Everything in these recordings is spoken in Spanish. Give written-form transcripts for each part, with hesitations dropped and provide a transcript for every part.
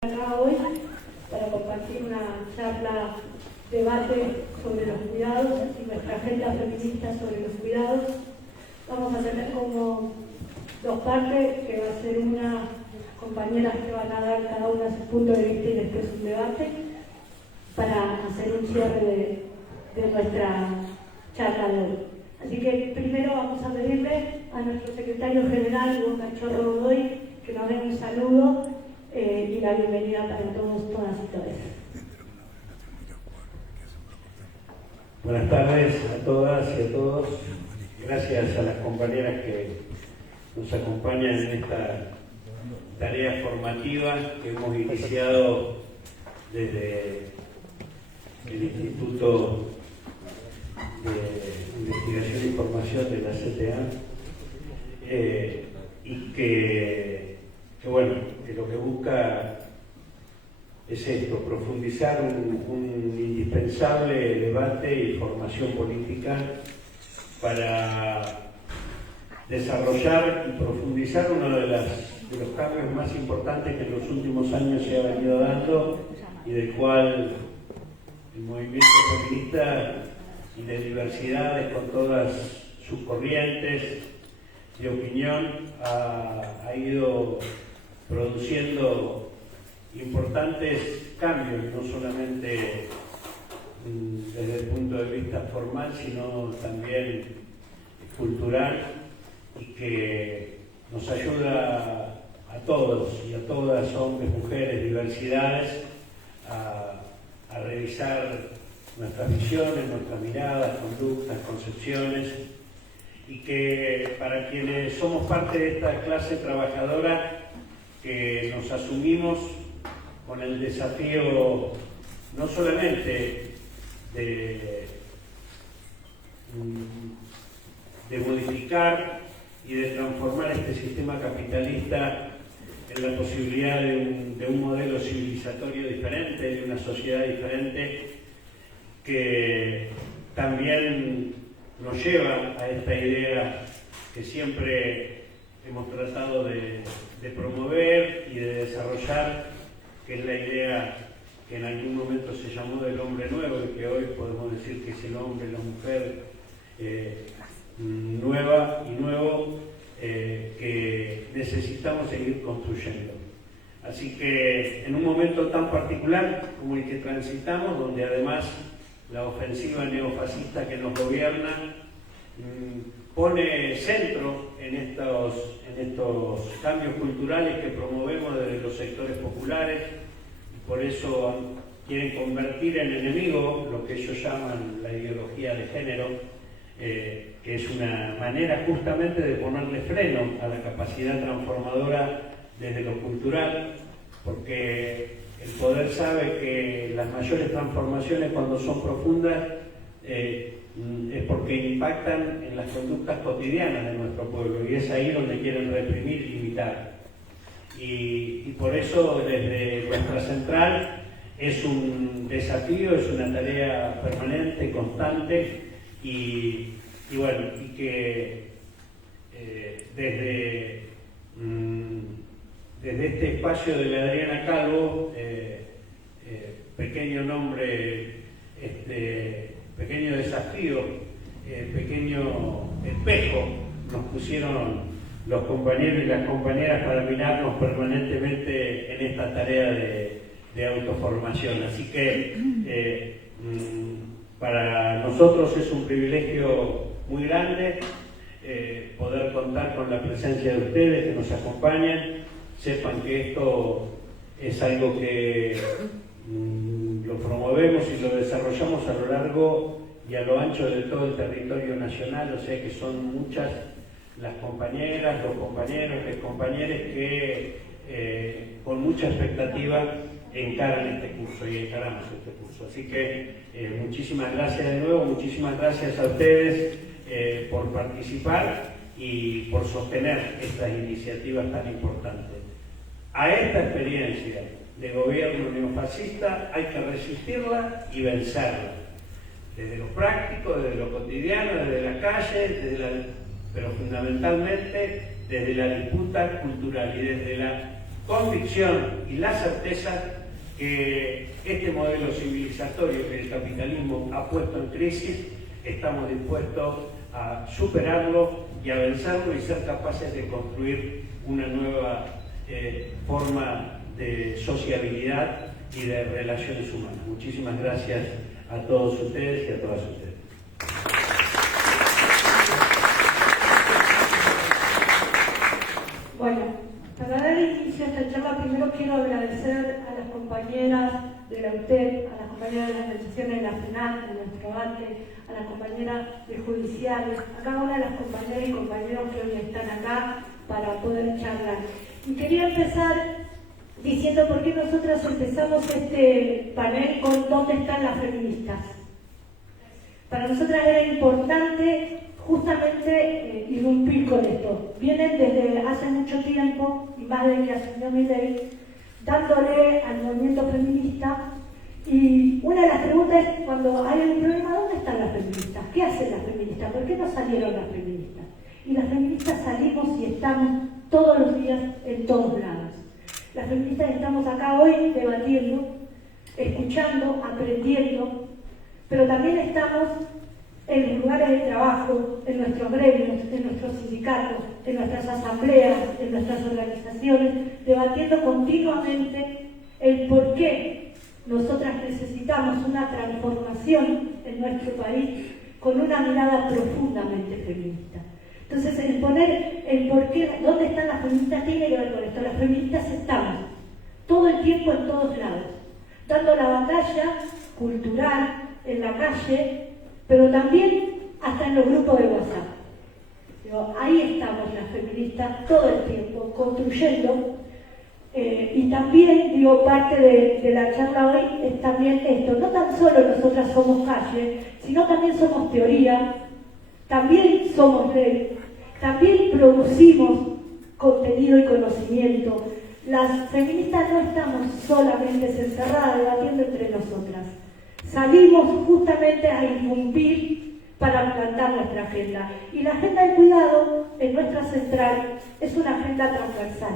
Acá hoy para compartir una charla, debate sobre los cuidados y nuestra agenda feminista sobre los cuidados. Vamos a tener como dos partes, que va a ser una compañeras que van a dar cada una su punto de vista y después un debate para hacer un cierre de nuestra charla de hoy. Así que primero vamos a pedirle a nuestro secretario general, Hugo Cachorro Godoy, que nos dé un saludo y la bienvenida para todos, todas y todos. Buenas tardes a todas y a todos. Gracias a las compañeras que nos acompañan en esta tarea formativa que hemos iniciado desde el Instituto de Investigación e Información de la CTA y que bueno, que lo que busca es esto, profundizar un indispensable debate y formación política para desarrollar y profundizar uno de los cambios más importantes que en los últimos años se ha venido dando y del cual el movimiento feminista y de diversidades con todas sus corrientes de opinión ha ido produciendo importantes cambios, no solamente desde el punto de vista formal, sino también cultural, y que nos ayuda a todos y a todas, hombres, mujeres, diversidades, a revisar nuestras visiones, nuestras miradas, conductas, concepciones, y que para quienes somos parte de esta clase trabajadora, que nos asumimos con el desafío no solamente de modificar y de transformar este sistema capitalista en la posibilidad de un modelo civilizatorio diferente, de una sociedad diferente, que también nos lleva a esta idea que siempre hemos tratado de promover y de desarrollar, que es la idea que en algún momento se llamó del hombre nuevo y que hoy podemos decir que es el hombre, la mujer nueva y nuevo, que necesitamos seguir construyendo. Así que en un momento tan particular como el que transitamos, donde además la ofensiva neofascista que nos gobierna pone centro en estos cambios culturales que promovemos desde los sectores populares, y por eso quieren convertir en enemigo lo que ellos llaman la ideología de género, que es una manera justamente de ponerle freno a la capacidad transformadora desde lo cultural, porque el poder sabe que las mayores transformaciones, cuando son profundas, es porque impactan en las conductas cotidianas de nuestro pueblo, y es ahí donde quieren reprimir y limitar. Y por eso desde nuestra central es un desafío, es una tarea permanente, constante, y que desde este espacio de la Adriana Calvo, pequeño nombre, pequeño desafío, pequeño espejo, nos pusieron los compañeros y las compañeras para mirarnos permanentemente en esta tarea de autoformación. Así que para nosotros es un privilegio muy grande poder contar con la presencia de ustedes que nos acompañan. Sepan que esto es algo que lo promovemos y lo desarrollamos a lo largo y a lo ancho de todo el territorio nacional, o sea que son muchas las compañeras, los compañeros, las compañeras que con mucha expectativa encaran este curso y encaramos este curso. Así que muchísimas gracias de nuevo, muchísimas gracias a ustedes por participar y por sostener estas iniciativas tan importantes. A esta experiencia de gobierno neofascista hay que resistirla y vencerla, desde lo práctico, desde lo cotidiano, desde la calle, pero fundamentalmente desde la disputa cultural y desde la convicción y la certeza que este modelo civilizatorio que el capitalismo ha puesto en crisis, estamos dispuestos a superarlo y a vencerlo y ser capaces de construir una nueva forma de sociabilidad y de relaciones humanas. Muchísimas gracias a todos ustedes y a todas ustedes. Bueno, para dar inicio a esta charla, primero quiero agradecer a las compañeras de la UTEP, a las compañeras de las organizaciones de la FENAC, de nuestro debate, a las compañeras de judiciales, a cada una de las compañeras y compañeros que hoy están acá para poder charlar. Y quería empezar diciendo por qué nosotras empezamos este panel con ¿dónde están las feministas? Para nosotras era importante justamente irrumpir con esto. Vienen desde hace mucho tiempo, y más de que asumió Milei, dándole al movimiento feminista, y una de las preguntas es, cuando hay un problema, ¿dónde están las feministas? ¿Qué hacen las feministas? ¿Por qué no salieron las feministas? Y las feministas salimos y estamos todos los días en todos lados. Las feministas estamos acá hoy debatiendo, escuchando, aprendiendo, pero también estamos en los lugares de trabajo, en nuestros gremios, en nuestros sindicatos, en nuestras asambleas, en nuestras organizaciones, debatiendo continuamente el por qué nosotras necesitamos una transformación en nuestro país con una mirada profundamente feminista. Entonces, el poner el por qué, dónde están las feministas, tiene que ver con esto. Las feministas estamos todo el tiempo en todos lados, dando la batalla cultural en la calle, pero también hasta en los grupos de WhatsApp. Ahí estamos las feministas todo el tiempo, construyendo. Y también, parte de la charla hoy es también esto. No tan solo nosotras somos calle, sino también somos teoría, también somos ley, también producimos contenido y conocimiento. Las feministas no estamos solamente encerradas debatiendo entre nosotras. Salimos justamente a irrumpir para plantar nuestra agenda. Y la agenda del cuidado en nuestra central es una agenda transversal.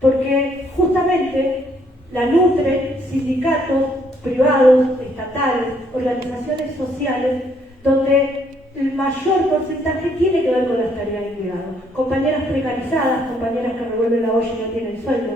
Porque justamente la nutren sindicatos privados, estatales, organizaciones sociales, donde el mayor porcentaje tiene que ver con las tareas de cuidado. Compañeras precarizadas, compañeras que revuelven la olla y no tienen sueldo,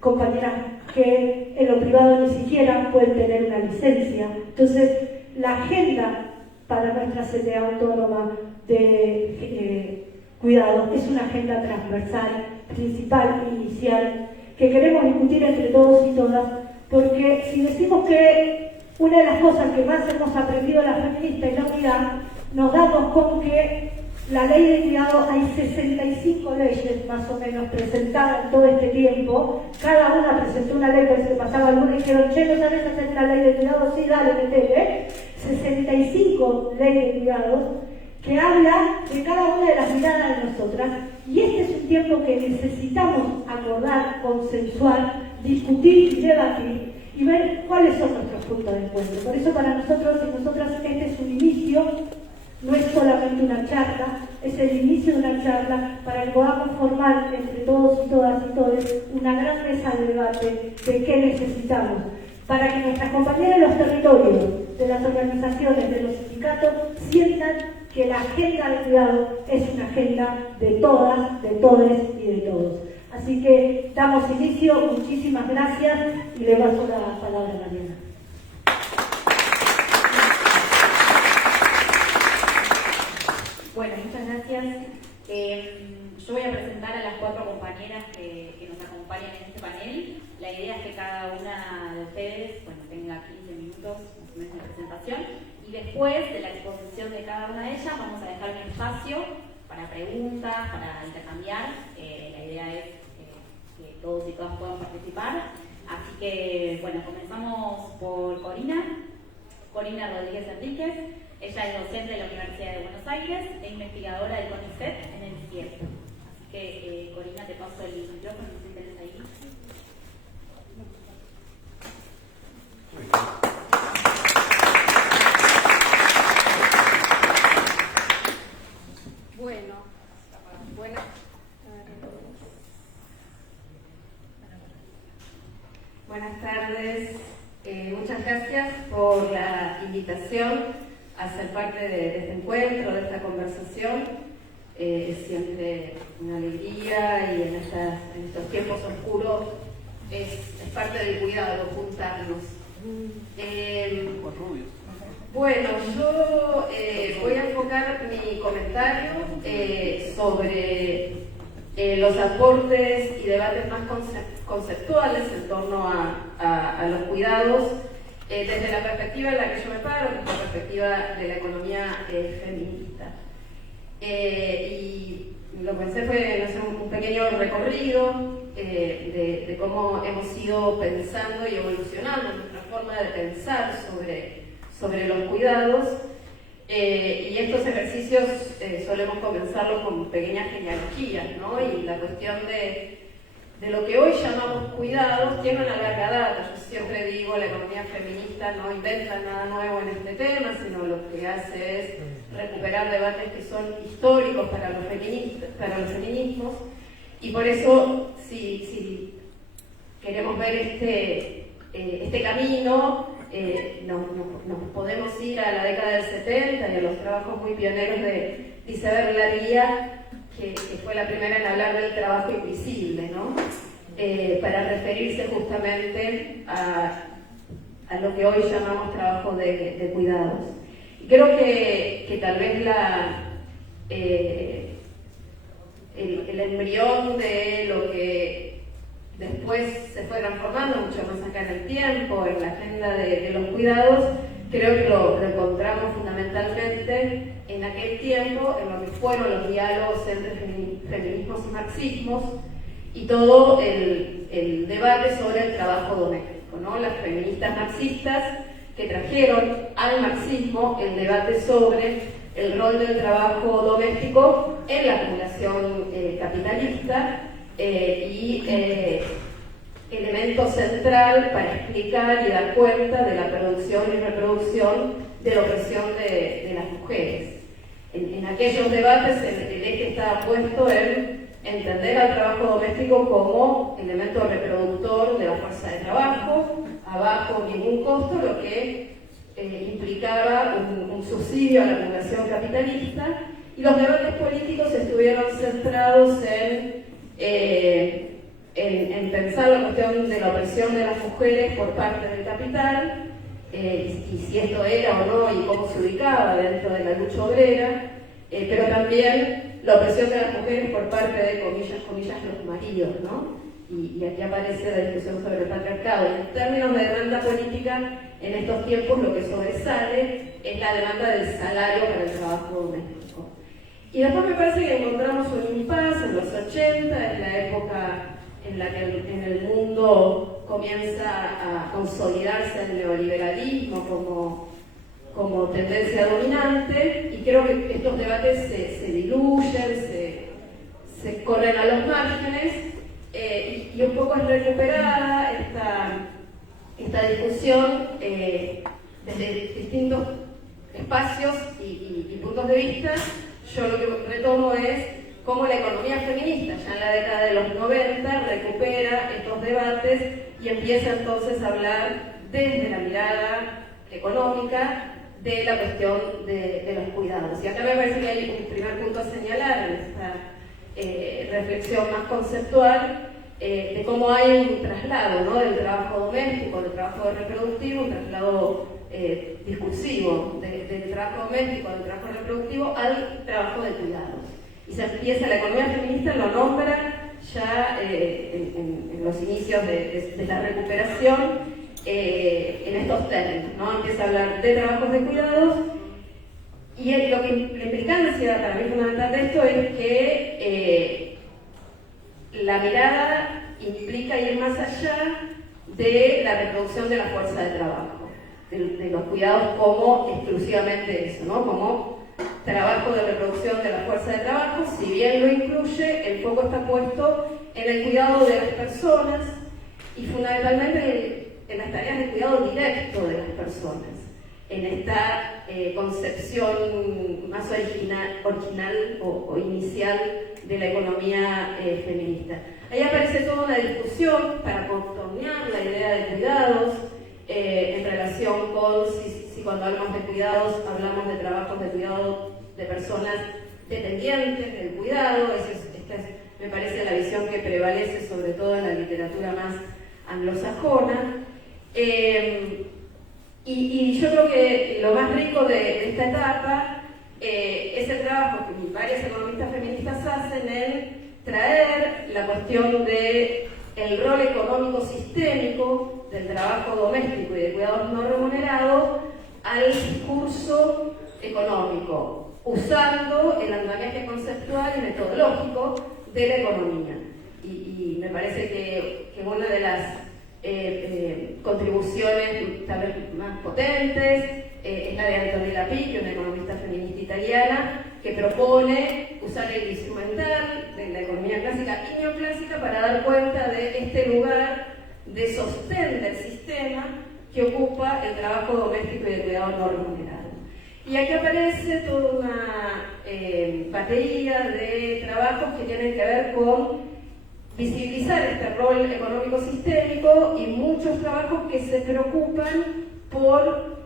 compañeras que en lo privado ni siquiera pueden tener una licencia. Entonces, la agenda para nuestra CTA autónoma de cuidado es una agenda transversal, principal, inicial, que queremos discutir entre todos y todas, porque si decimos que una de las cosas que más hemos aprendido las feministas es la unidad, nos damos con que la ley de cuidado, hay 65 leyes más o menos presentadas en todo este tiempo. Cada una presentó una ley, pero se pasaba alguna y dijeron, che, ¿no sabes hacer una ley de cuidado? Sí, dale, metele. 65 leyes de cuidado que habla de cada una de las miradas de nosotras. Y este es un tiempo que necesitamos acordar, consensuar, discutir y debatir y ver cuáles son nuestros puntos de encuentro. Por eso para nosotros y nosotras este es un inicio. No es solamente una charla, es el inicio de una charla para que podamos formar entre todos y todas y todos una gran mesa de debate de qué necesitamos, para que nuestras compañeras de los territorios, de las organizaciones, de los sindicatos, sientan que la agenda del cuidado es una agenda de todas, de todes y de todos. Así que damos inicio, muchísimas gracias y le paso la palabra a Mariana. Bueno, muchas gracias. Yo voy a presentar a las 4 compañeras que nos acompañan en este panel. La idea es que cada una de ustedes tenga 15 minutos más o menos de presentación y después de la exposición de cada una de ellas vamos a dejar un espacio para preguntas, para intercambiar. La idea es que todos y todas puedan participar. Así que, comenzamos por Corina Rodríguez Enríquez. Ella es docente de la Universidad de Buenos Aires e investigadora del CONICET en el CIEP. Así que, Corina, te paso el micrófono, no sé si tenés ahí. Buenas tardes. Muchas gracias por la invitación a ser parte de este encuentro, de esta conversación. Es siempre una alegría y en estos tiempos oscuros es parte del cuidado juntarnos. Bueno, yo voy a enfocar mi comentario sobre los aportes y debates más conceptuales en torno a los cuidados desde la perspectiva en la que yo me paro, que es la perspectiva de la economía feminista. Y lo que pensé fue hacer un pequeño recorrido de cómo hemos ido pensando y evolucionando nuestra forma de pensar sobre los cuidados. Y estos ejercicios solemos comenzarlos con pequeñas genealogías, ¿no? Y la cuestión de lo que hoy llamamos cuidados tiene una larga data. Yo siempre digo, la economía feminista no inventa nada nuevo en este tema, sino lo que hace es recuperar debates que son históricos para los feminismos, y por eso si queremos ver este camino, nos podemos ir a la década del 70 y a los trabajos muy pioneros de Isabel Laría, que fue la primera en hablar del trabajo invisible, ¿no? Para referirse justamente a lo que hoy llamamos trabajo de cuidados. Y creo que tal vez el embrión de lo que después se fue transformando mucho más acá en el tiempo, en la agenda de los cuidados, creo que lo encontramos fundamentalmente en aquel tiempo, en lo que fueron los diálogos entre feminismos y marxismos, y todo el debate sobre el trabajo doméstico, ¿no? Las feministas marxistas que trajeron al marxismo el debate sobre el rol del trabajo doméstico en la acumulación capitalista, y elemento central para explicar y dar cuenta de la producción y reproducción de la opresión de las mujeres. En aquellos debates el eje estaba puesto en entender al trabajo doméstico como elemento reproductor de la fuerza de trabajo, a bajo ningún costo, lo que implicaba un subsidio a la acumulación capitalista, y los debates políticos estuvieron centrados en pensar la cuestión de la opresión de las mujeres por parte del capital, y si esto era o no y cómo se ubicaba dentro de la lucha obrera, pero también la opresión de las mujeres por parte de, comillas, los maridos, ¿no? Y aquí aparece la discusión sobre el patriarcado. Y en términos de demanda política, en estos tiempos lo que sobresale es la demanda del salario para el trabajo doméstico. Y después me parece que encontramos un impasse en los 80, en la época en la que en el mundo comienza a consolidarse el neoliberalismo como tendencia dominante, y creo que estos debates se diluyen, se corren a los márgenes, y un poco es recuperada esta discusión desde distintos espacios y puntos de vista. Yo lo que retomo es cómo la economía feminista, ya en la década de los 90, recupera estos debates y empieza entonces a hablar desde la mirada económica de la cuestión de los cuidados. Y acá me parece que hay un primer punto a señalar en esta reflexión más conceptual, de cómo hay un traslado, ¿no? Del trabajo doméstico, del trabajo reproductivo, un traslado discursivo del trabajo doméstico, del trabajo reproductivo al trabajo de cuidados. Y se empieza, la economía feminista lo nombra ya en los inicios de la recuperación, en estos términos, ¿no? Empieza a hablar de trabajos de cuidados, y la implicancia para mí fundamental de esto es que la mirada implica ir más allá de la reproducción de la fuerza de trabajo, de los cuidados como exclusivamente eso, ¿no? Como trabajo de reproducción de la fuerza de trabajo. Si bien lo incluye, el foco está puesto en el cuidado de las personas y fundamentalmente en las tareas de cuidado directo de las personas, en esta concepción más original o inicial de la economía feminista. Ahí aparece toda una discusión para contornear la idea de cuidados, en relación con si cuando hablamos de cuidados hablamos de trabajos de cuidado de personas dependientes del cuidado. Esta es, me parece, la visión que prevalece sobre todo en la literatura más anglosajona. Y yo creo que lo más rico de esta etapa es el trabajo que varias economistas feministas hacen en traer la cuestión de el rol económico sistémico del trabajo doméstico y de cuidados no remunerados al discurso económico, usando el andamiaje conceptual y metodológico de la economía. Y me parece que una de las contribuciones tal vez más potentes es la de Antonella Picchio, una economista feminista italiana, que propone usar el instrumental de la economía clásica y neoclásica para dar cuenta de este lugar de sostén del sistema que ocupa el trabajo doméstico y de cuidado no remunerado. Y aquí aparece toda una batería de trabajos que tienen que ver con visibilizar este rol económico sistémico y muchos trabajos que se preocupan por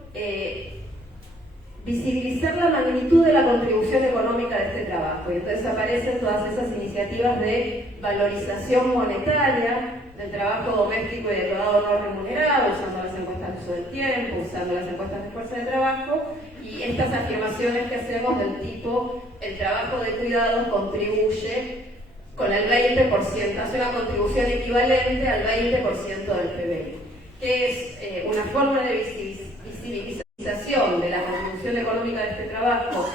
visibilizar la magnitud de la contribución económica de este trabajo. Y entonces aparecen todas esas iniciativas de valorización monetaria del trabajo doméstico y de cuidado no remunerado, usando las encuestas de uso del tiempo, usando las encuestas de fuerza de trabajo, y estas afirmaciones que hacemos del tipo el trabajo de cuidados contribuye con el 20%, hace una contribución equivalente al 20% del PBI, que es una forma de visibilización de la contribución económica de este trabajo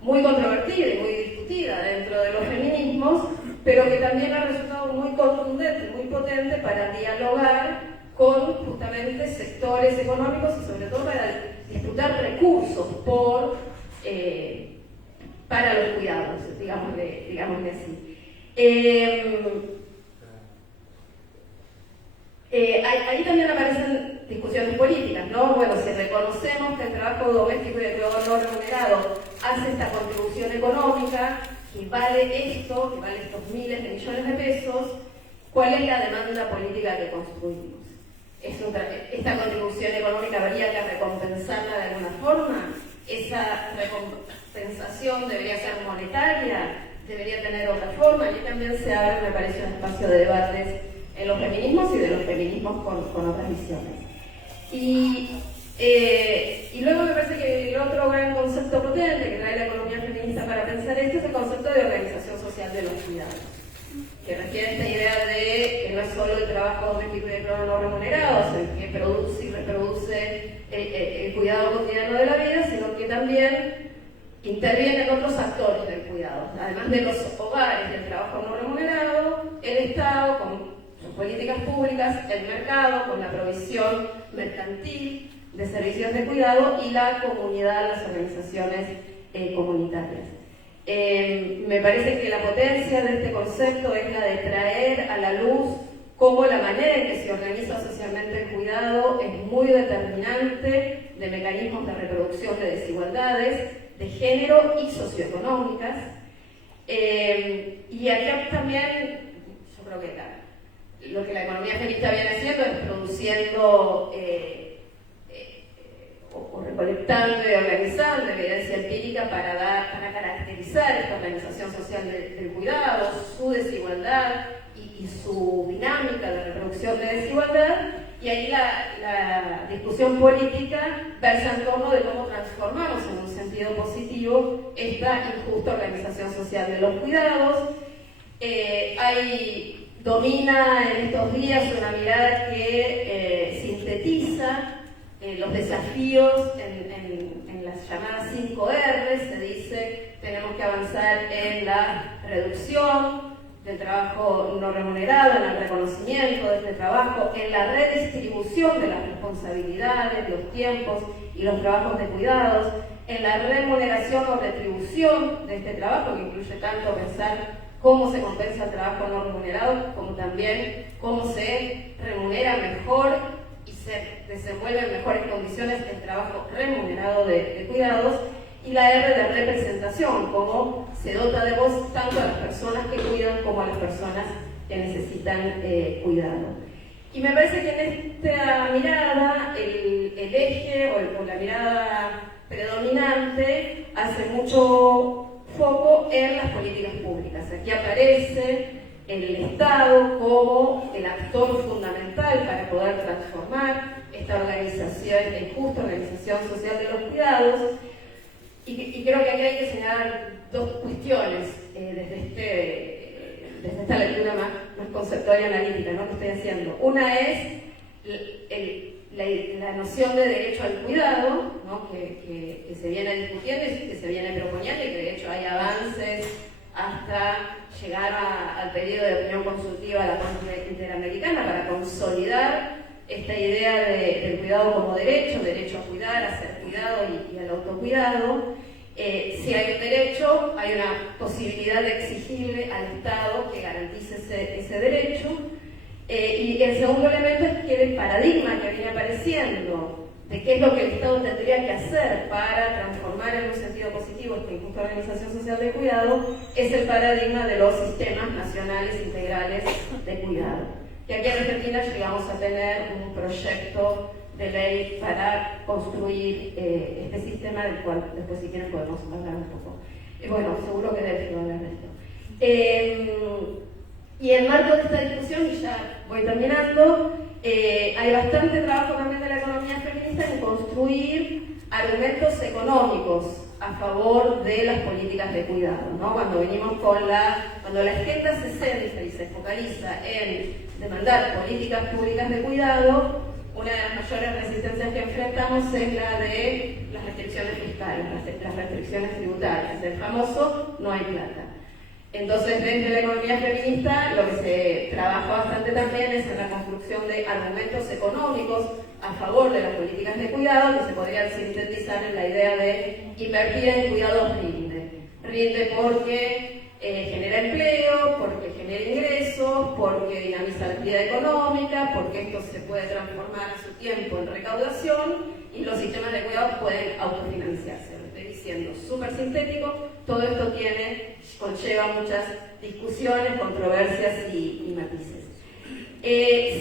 muy controvertida y muy discutida dentro de los feminismos, pero que también ha resultado muy contundente, muy potente para dialogar con justamente sectores económicos y sobre todo para disputar recursos para los cuidados, digámosle así. Ahí también aparecen discusiones políticas, ¿no? Bueno, si reconocemos que el trabajo doméstico y de cuidado no remunerado hace esta contribución económica, que vale estos miles de millones de pesos, ¿cuál es la demanda política que construimos? ¿Esta contribución económica habría que recompensarla de alguna forma? ¿Esa recompensación debería ser monetaria? ¿Debería tener otra forma? Aquí también se abre, me parece, un espacio de debates en los feminismos y de los feminismos con otras visiones. Y luego me parece que el otro gran concepto potente que trae la economía feminista para pensar esto es el concepto de organización social de los cuidados, que refiere esta idea de que no es solo el trabajo doméstico y de cuidado no remunerado, el que produce y reproduce el cuidado cotidiano de la vida, sino que también intervienen otros actores del cuidado, además de los hogares del trabajo no remunerado, el Estado con sus políticas públicas, el mercado con la provisión mercantil de servicios de cuidado y la comunidad, las organizaciones comunitarias. Me parece que la potencia de este concepto es la de traer a la luz cómo la manera en que se organiza socialmente el cuidado es muy determinante de mecanismos de reproducción de desigualdades de género y socioeconómicas. Y aquí también, yo creo que lo que la economía feminista viene haciendo es produciendo o recolectando y organizando evidencia empírica para caracterizar esta organización social del cuidado, su desigualdad y su dinámica de reproducción de desigualdad. Y ahí la discusión política versa en torno de cómo transformamos en un sentido positivo esta injusta organización social de los cuidados. Domina en estos días una mirada que sintetiza los desafíos en las llamadas 5 R. Se dice tenemos que avanzar en la reducción del trabajo no remunerado, en el reconocimiento de este trabajo, en la redistribución de las responsabilidades, los tiempos y los trabajos de cuidados, en la remuneración o retribución de este trabajo, que incluye tanto pensar cómo se compensa el trabajo no remunerado, como también cómo se remunera mejor y se desenvuelve en mejores condiciones el trabajo remunerado de cuidados, y la R de representación, cómo se dota de voz tanto a las personas que cuidan como a las personas que necesitan cuidado. Y me parece que en esta mirada el eje o la mirada predominante hace mucho foco en las políticas públicas. Aquí aparece el Estado como el actor fundamental para poder transformar esta organización, esta injusta organización social de los cuidados. Y creo que aquí hay que señalar dos cuestiones desde esta lectura más conceptual y analítica, ¿no?, que estoy haciendo. Una es la noción de derecho al cuidado, ¿no?, que se viene discutiendo y que se viene proponiendo, y que de hecho hay avances hasta llegar al pedido de opinión consultiva a la Corte Interamericana para consolidar esta idea del cuidado como derecho a cuidar, a ser cuidado y al autocuidado. Si hay un derecho, hay una posibilidad de exigirle al Estado que garantice ese derecho. Y el segundo elemento es que el paradigma que viene apareciendo de qué es lo que el Estado tendría que hacer para transformar en un sentido positivo esta injusta organización social de cuidado es el paradigma de los sistemas nacionales integrales de cuidado. Y aquí en Argentina llegamos a tener un proyecto de ley para construir este sistema, del cual después, si quieren, podemos hablar un poco. Bueno, seguro que Delphi va a hablar de esto. Y en marco de esta discusión, y ya voy terminando, hay bastante trabajo también de la economía feminista en construir argumentos económicos a favor de las políticas de cuidado, ¿no? Cuando la agenda se centra y se focaliza en demandar políticas públicas de cuidado, una de las mayores resistencias que enfrentamos es la de las restricciones fiscales, las restricciones tributarias, el famoso no hay plata. Entonces, desde la economía feminista, lo que se trabaja bastante también es en la construcción de argumentos económicos a favor de las políticas de cuidado, que se podrían sintetizar en la idea de invertir en cuidados rinde. Rinde porque genera empleo, porque genera ingresos, porque dinamiza la actividad económica, porque esto se puede transformar a su tiempo en recaudación y los sistemas de cuidados pueden autofinanciarse. Lo estoy diciendo súper sintético, todo esto conlleva muchas discusiones, controversias y matices.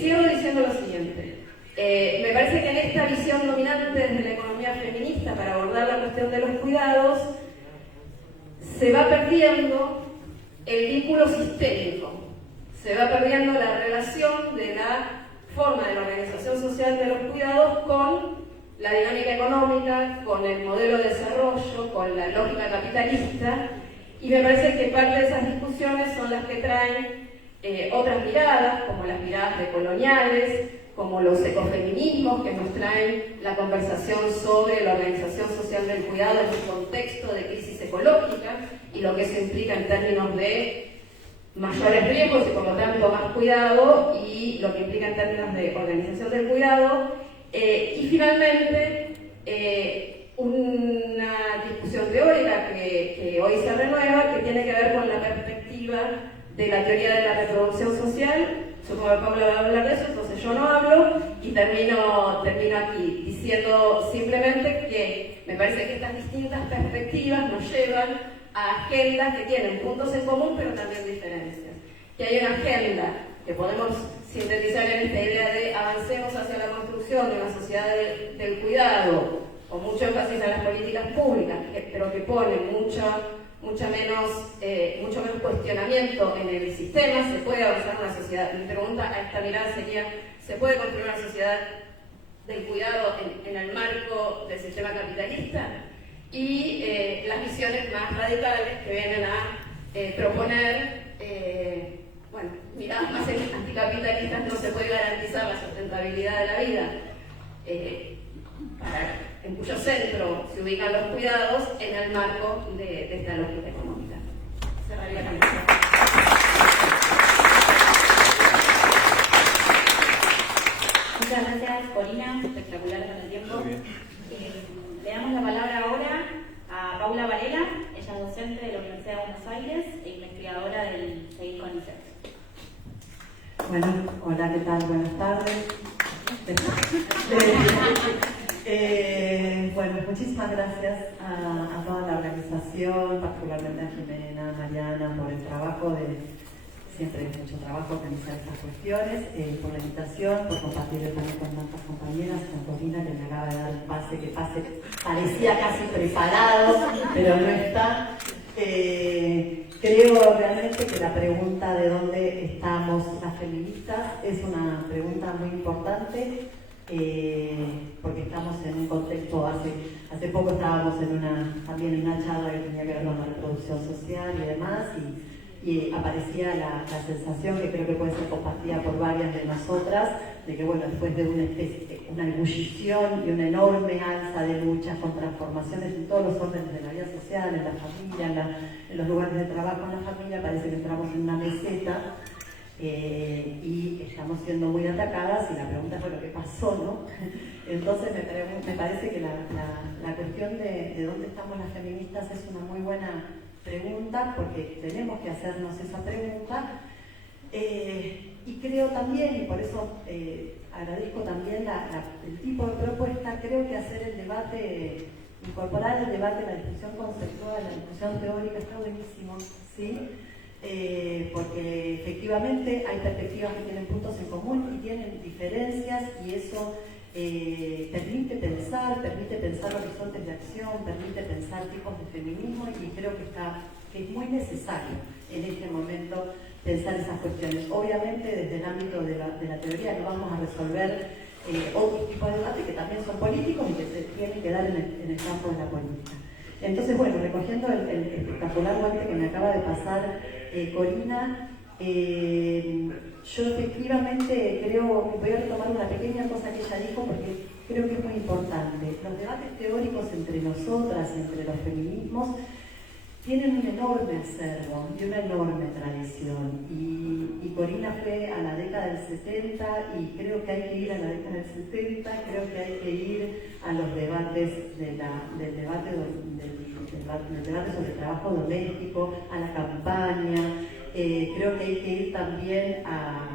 Sigo diciendo lo siguiente. Me parece que en esta visión dominante desde la economía feminista para abordar la cuestión de los cuidados se va perdiendo el vínculo sistémico, se va perdiendo la relación de la forma de la organización social de los cuidados con la dinámica económica, con el modelo de desarrollo, con la lógica capitalista, y me parece que parte de esas discusiones son las que traen otras miradas, como las miradas decoloniales, como los ecofeminismos, que nos traen la conversación sobre la organización social del cuidado en un contexto de crisis ecológica y lo que eso implica en términos de mayores riesgos y por lo tanto más cuidado, y lo que implica en términos de organización del cuidado. Y finalmente, una discusión teórica que hoy se renueva, que tiene que ver con la perspectiva de la teoría de la reproducción social. Supongo que Paula va a hablar de eso, entonces yo no hablo y termino aquí diciendo simplemente que me parece que estas distintas perspectivas nos llevan a agendas que tienen puntos en común pero también diferencias. Que hay una agenda que podemos sintetizar en esta idea de avancemos hacia la construcción de una sociedad del cuidado, con mucho énfasis en las políticas públicas, pero que pone mucho menos cuestionamiento en el sistema. Se puede avanzar en una sociedad. Mi pregunta a esta mirada sería: ¿se puede construir una sociedad del cuidado en el marco del sistema capitalista? Y las visiones más radicales que vienen a proponer miradas más anticapitalistas: no se puede garantizar la sustentabilidad de la vida, en cuyo centro se ubican los cuidados en el marco de esta lógica económica. Cerraría la mesa. Muchas gracias, Corina, espectacular con el tiempo. Le damos la palabra ahora a Paula Varela. Ella es docente de la Universidad de Buenos Aires e investigadora del CEI CONICET. Bueno, hola, ¿qué tal? Buenas tardes. Bueno, muchísimas gracias a toda la organización, particularmente a Jimena, Mariana, por el trabajo de siempre es mucho trabajo organizar estas cuestiones, por la invitación, por compartir el panel con tantas compañeras, con Corina, que me acaba de dar un pase parecía casi preparado, pero no está. Creo realmente que la pregunta de dónde estamos las feministas es una pregunta muy importante, porque estamos en un contexto, hace poco estábamos también en una charla que tenía que ver con la reproducción social y demás, y aparecía la sensación, que creo que puede ser compartida por varias de nosotras, de que bueno, después de una ebullición y una enorme alza de luchas con transformaciones en todos los órdenes de la vida social, en la familia, en los lugares de trabajo, en la familia, parece que entramos en una meseta y estamos siendo muy atacadas, y la pregunta fue lo que pasó, ¿no? Entonces me parece que la cuestión de dónde estamos las feministas es una muy buena pregunta, porque tenemos que hacernos esa pregunta, y creo también, y por eso agradezco también el tipo de propuesta, creo que hacer el debate, incorporar el debate, la discusión conceptual, la discusión teórica está buenísimo, ¿sí? Porque efectivamente hay perspectivas que tienen puntos en común y tienen diferencias, y eso permite pensar horizontes de acción, permite pensar tipos de feminismo, y creo que es muy necesario en este momento pensar esas cuestiones. Obviamente desde el ámbito de la teoría no vamos a resolver otros tipos de debates que también son políticos y que se tienen que dar en el campo de la política. Entonces, bueno, recogiendo el espectacular guante que me acaba de pasar Corina, yo efectivamente creo, voy a retomar una pequeña cosa que ella dijo, porque creo que es muy importante. Los debates teóricos entre nosotras, entre los feminismos, tienen un enorme acervo y una enorme tradición. Y Corina fue a la década del 70, y creo que hay que ir a la década del 70, creo que hay que ir a los debates del debate sobre el trabajo doméstico, a la campaña. Creo que hay que ir también a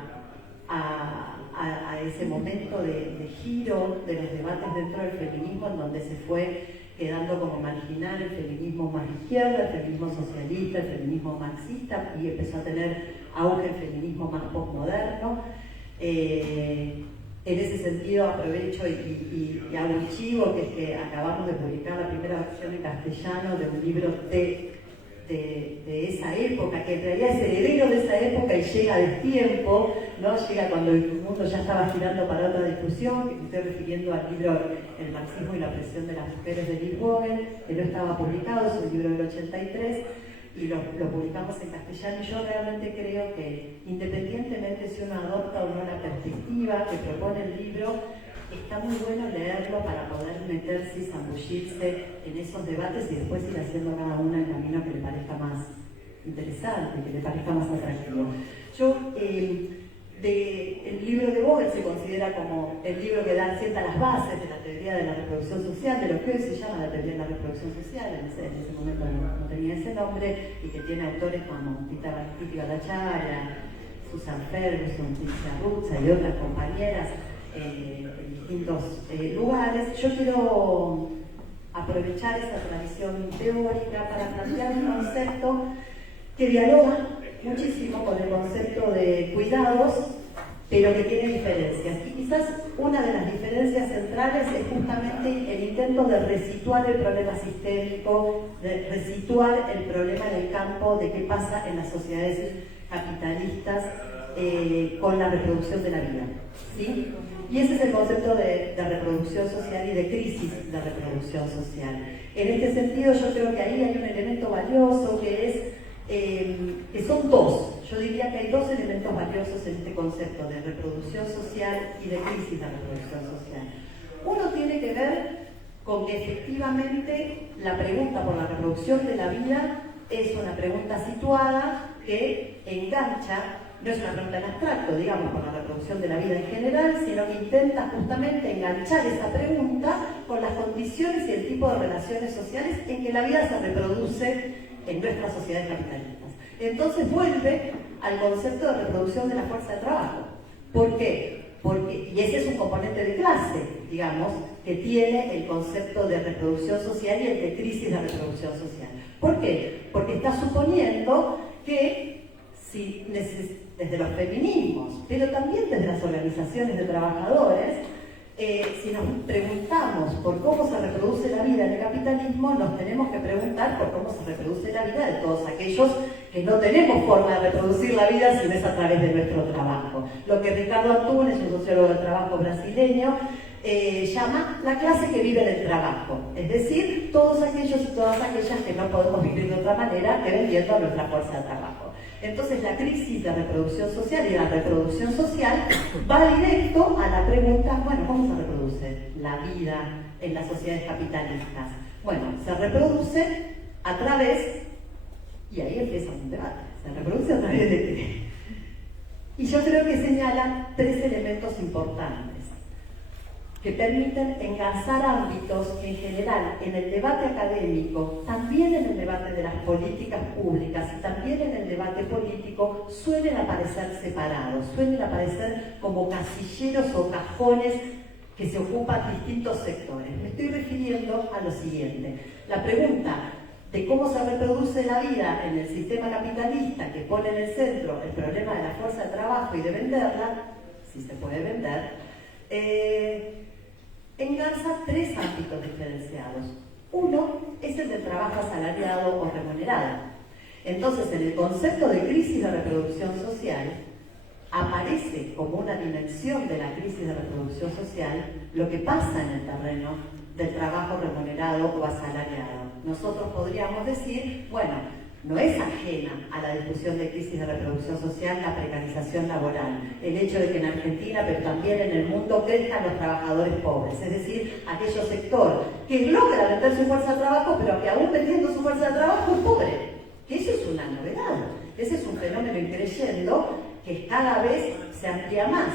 ese momento de giro de los debates dentro del feminismo, en donde se fue quedando como marginal el feminismo más izquierda, el feminismo socialista, el feminismo marxista, y empezó a tener auge el feminismo más postmoderno. En ese sentido aprovecho y hago un chivo, que es que acabamos de publicar la primera versión en castellano de un libro de esa época, que en realidad es heredero de esa época y llega del tiempo, ¿no? Llega cuando el mundo ya estaba girando para otra discusión, que me estoy refiriendo al libro El marxismo y la opresión de las mujeres de Liv Bogen, que no estaba publicado, es un libro del 83, y lo publicamos en castellano. Y yo realmente creo que, independientemente si uno adopta o no la perspectiva que propone el libro, está muy bueno leerlo para poder meterse y zambullirse en esos debates, y después ir haciendo cada una el camino que le parezca más interesante, que le parezca más atractivo. El libro de Bogen se considera como el libro que sienta las bases de la teoría de la reproducción social, de lo que hoy se llama la teoría de la reproducción social. En ese momento no tenía ese nombre, y que tiene autores como Tita Ballachara, Susan Ferguson, Ticia Ruzza y otras compañeras en distintos lugares. Yo quiero aprovechar esa tradición teórica para plantear un concepto que dialoga muchísimo con el concepto de cuidados, pero que tiene diferencias. Y quizás una de las diferencias centrales es justamente el intento de resituar el problema sistémico, de resituar el problema en el campo de qué pasa en las sociedades capitalistas con la reproducción de la vida, ¿sí? Y ese es el concepto de reproducción social y de crisis de reproducción social. En este sentido, yo creo que ahí hay un elemento valioso que son dos. Yo diría que hay dos elementos valiosos en este concepto de reproducción social y de crisis de reproducción social. Uno tiene que ver con que efectivamente la pregunta por la reproducción de la vida es una pregunta situada que engancha. No es una pregunta en abstracto, digamos, por la reproducción de la vida en general, sino que intenta justamente enganchar esa pregunta con las condiciones y el tipo de relaciones sociales en que la vida se reproduce en nuestras sociedades capitalistas. Entonces vuelve al concepto de reproducción de la fuerza de trabajo. ¿Por qué? Y ese es un componente de clase, digamos, que tiene el concepto de reproducción social y el de crisis de reproducción social. ¿Por qué? Porque está suponiendo que desde los feminismos, pero también desde las organizaciones de trabajadores, si nos preguntamos por cómo se reproduce la vida en el capitalismo, nos tenemos que preguntar por cómo se reproduce la vida de todos aquellos que no tenemos forma de reproducir la vida si no es a través de nuestro trabajo. Lo que Ricardo Antunes, un sociólogo del trabajo brasileño, llama la clase que vive del trabajo, es decir, todos aquellos y todas aquellas que no podemos vivir de otra manera que vendiendo nuestra fuerza de trabajo. Entonces la crisis de reproducción social y la reproducción social va directo a la pregunta, bueno, ¿cómo se reproduce la vida en las sociedades capitalistas? Bueno, se reproduce a través, y ahí empieza un debate, ¿se reproduce a través de qué? Y yo creo que señala tres elementos importantes que permiten engarzar ámbitos que en general en el debate académico, también en el debate de las políticas públicas y también en el debate político suelen aparecer separados, suelen aparecer como casilleros o cajones que se ocupan distintos sectores. Me estoy refiriendo a lo siguiente. La pregunta de cómo se reproduce la vida en el sistema capitalista que pone en el centro el problema de la fuerza de trabajo y de venderla, si se puede vender, engarza tres ámbitos diferenciados. Uno es el del trabajo asalariado o remunerado. Entonces, en el concepto de crisis de reproducción social, aparece como una dimensión de la crisis de reproducción social lo que pasa en el terreno del trabajo remunerado o asalariado. Nosotros podríamos decir, bueno, no es ajena a la discusión de crisis de reproducción social la precarización laboral, el hecho de que en Argentina, pero también en el mundo, crezcan los trabajadores pobres, es decir, aquellos sectores que logra vender su fuerza de trabajo, pero que aún vendiendo su fuerza de trabajo es pobre. Que eso es una novedad, ese es un fenómeno increyendo que cada vez se amplía más.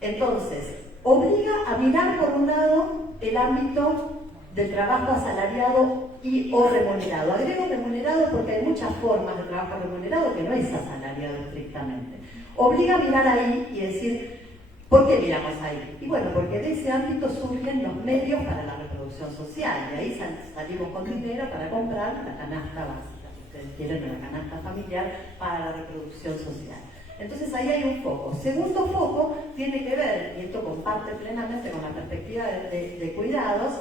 Entonces, obliga a mirar por un lado el ámbito del trabajo asalariado y o remunerado. Agrego remunerado porque hay muchas formas de trabajo remunerado que no es asalariado estrictamente. Obliga a mirar ahí y decir, ¿por qué miramos ahí? Y bueno, porque de ese ámbito surgen los medios para la reproducción social, y ahí salimos con dinero para comprar la canasta básica, si ustedes quieren, la canasta familiar para la reproducción social. Entonces ahí hay un foco. Segundo foco tiene que ver, y esto comparte plenamente con la perspectiva de cuidados,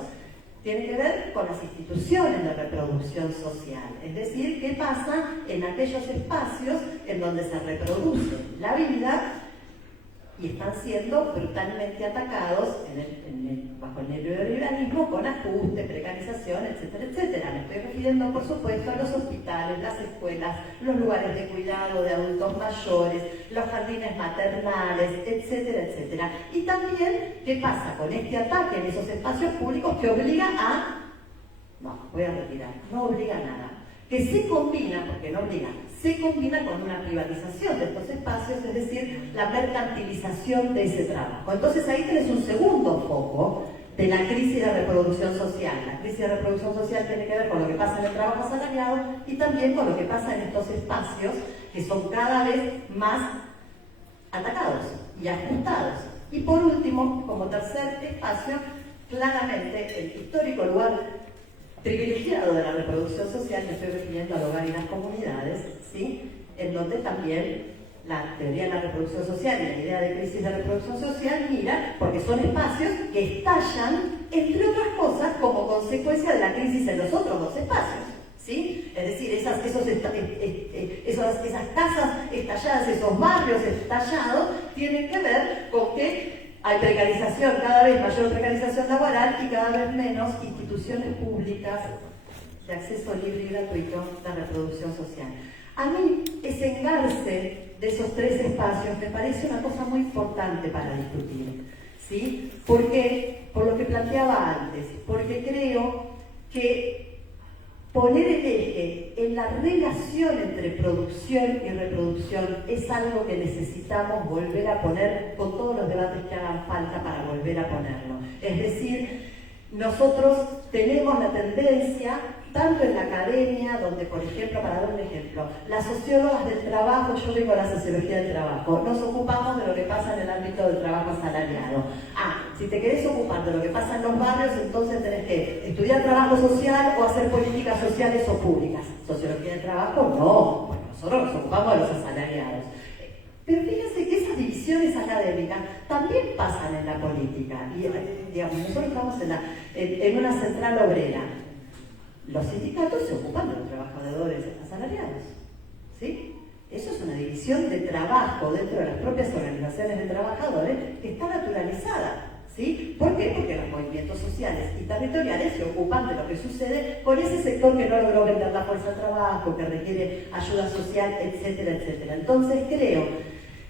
tiene que ver con las instituciones de reproducción social, es decir, qué pasa en aquellos espacios en donde se reproduce la vida y están siendo brutalmente atacados bajo el neoliberalismo con ajustes, precarización, etcétera, etcétera. Me estoy refiriendo, por supuesto, a los hospitales, las escuelas, los lugares de cuidado de adultos mayores, los jardines maternales, etcétera, etcétera. Y también, ¿qué pasa con este ataque en esos espacios públicos que obliga a... No, voy a retirar, no obliga a nada. Que se combina, porque no obliga, se combina con una privatización de estos espacios, es decir, la mercantilización de ese trabajo. Entonces ahí tenés un segundo foco de la crisis de reproducción social. La crisis de reproducción social tiene que ver con lo que pasa en el trabajo asalariado y también con lo que pasa en estos espacios que son cada vez más atacados y ajustados. Y por último, como tercer espacio, claramente el histórico lugar privilegiado de la reproducción social, me estoy refiriendo al hogar y las comunidades, ¿sí? En donde también la teoría de la reproducción social y la idea de crisis de reproducción social mira, porque son espacios que estallan, entre otras cosas, como consecuencia de la crisis en los otros dos espacios, ¿sí? Es decir, esas casas estalladas, esos barrios estallados, tienen que ver con que hay precarización, cada vez mayor precarización laboral y cada vez menos instituciones públicas de acceso libre y gratuito de reproducción social. A mí ese engarce de esos tres espacios me parece una cosa muy importante para discutir, ¿sí? Porque, por lo que planteaba antes, porque creo que poner el eje en la relación entre producción y reproducción es algo que necesitamos volver a poner con todos los debates que hagan falta para volver a ponerlo. Es decir, nosotros tenemos la tendencia, tanto en la academia, donde, por ejemplo, para dar un ejemplo, las sociólogas del trabajo, yo vengo a la sociología del trabajo, nos ocupamos de lo que pasa en el ámbito del trabajo asalariado. Si te querés ocupar de lo que pasa en los barrios, entonces tenés que estudiar trabajo social o hacer políticas sociales o públicas. ¿Sociología del trabajo? No. Bueno, nosotros nos ocupamos de los asalariados. Pero fíjense que esas divisiones académicas también pasan en la política. Y, digamos, nosotros estamos en una central obrera. Los sindicatos se ocupan de los trabajadores asalariados, ¿sí? Eso es una división de trabajo dentro de las propias organizaciones de trabajadores que está naturalizada, ¿sí? ¿Por qué? Porque los movimientos sociales y territoriales se ocupan de lo que sucede con ese sector que no logró vender la fuerza de trabajo, que requiere ayuda social, etcétera, etcétera. Entonces creo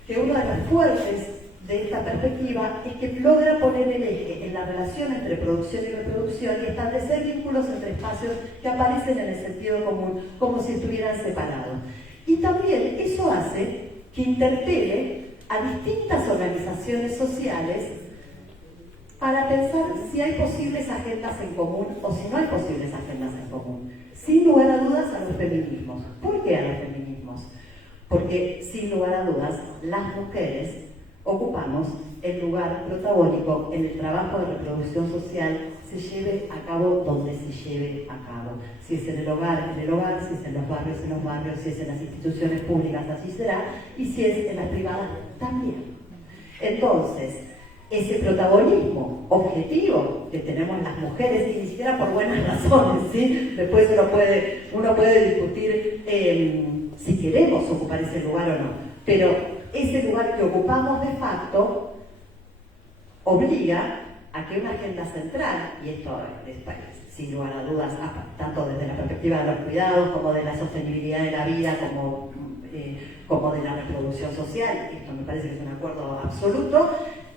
que uno de los fuertes de esta perspectiva es que logra poner el eje en la relación entre producción y reproducción y establecer vínculos entre espacios que aparecen en el sentido común, como si estuvieran separados. Y también eso hace que interpele a distintas organizaciones sociales para pensar si hay posibles agendas en común o si no hay posibles agendas en común. Sin lugar a dudas a los feminismos. ¿Por qué a los feminismos? Porque sin lugar a dudas las mujeres ocupamos el lugar protagónico en el trabajo de reproducción social, se lleve a cabo donde se lleve a cabo. Si es en el hogar, si es en los barrios, si es en las instituciones públicas, así será, y si es en las privadas, también. Entonces, ese protagonismo objetivo que tenemos las mujeres, y ni siquiera por buenas razones, ¿sí? Después uno puede discutir si queremos ocupar ese lugar o no, pero ese lugar que ocupamos de facto obliga a que una agenda central, y esto es sin lugar a dudas, tanto desde la perspectiva de los cuidados, como de la sostenibilidad de la vida, como de la reproducción social, esto me parece que es un acuerdo absoluto,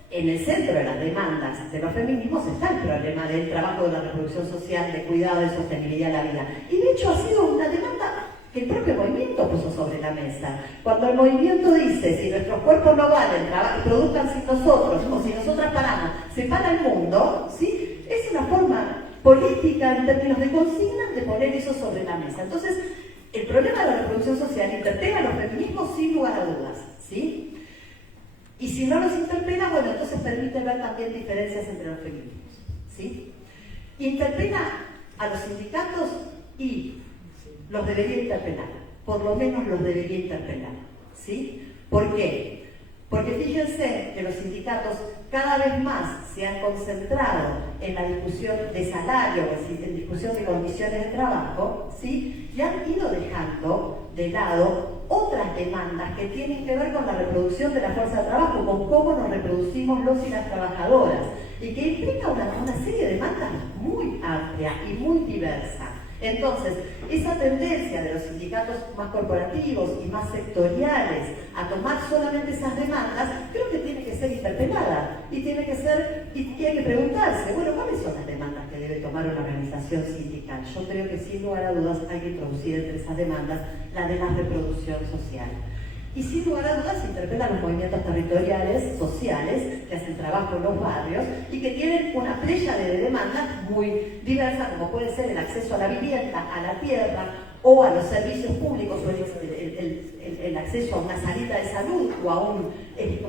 en el centro de las demandas de los feminismos está el problema del trabajo de la reproducción social, de cuidado, de sostenibilidad de la vida. Y de hecho ha sido una demanda que el propio movimiento puso sobre la mesa. Cuando el movimiento dice, si nuestros cuerpos no valen, produzcan sin nosotros, o si nosotras paramos, se para el mundo, ¿sí? Es una forma política en términos de consignas de poner eso sobre la mesa. Entonces, el problema de la reproducción social interpela a los feminismos sin lugar a dudas, ¿sí? Y si no los interpela, bueno, entonces permite ver también diferencias entre los feminismos, ¿sí? Interpela a los sindicatos y los debería interpelar, por lo menos los debería interpelar, ¿sí? ¿Por qué? Porque fíjense que los sindicatos cada vez más se han concentrado en la discusión de salario, en discusión de condiciones de trabajo, ¿sí? Y han ido dejando de lado otras demandas que tienen que ver con la reproducción de la fuerza de trabajo, con cómo nos reproducimos los y las trabajadoras, y que implica una serie de demandas muy amplia y muy diversa. Entonces, esa tendencia de los sindicatos más corporativos y más sectoriales a tomar solamente esas demandas, creo que tiene que ser interpelada y tiene que preguntarse, bueno, ¿cuáles son las demandas que debe tomar una organización sindical? Yo creo que sin lugar a dudas hay que introducir entre esas demandas la de la reproducción social. Y sin lugar a dudas se interpelan los movimientos territoriales, sociales, que hacen trabajo en los barrios y que tienen una playa de demandas muy diversas, como puede ser el acceso a la vivienda, a la tierra o a los servicios públicos, o el acceso a una salita de salud o a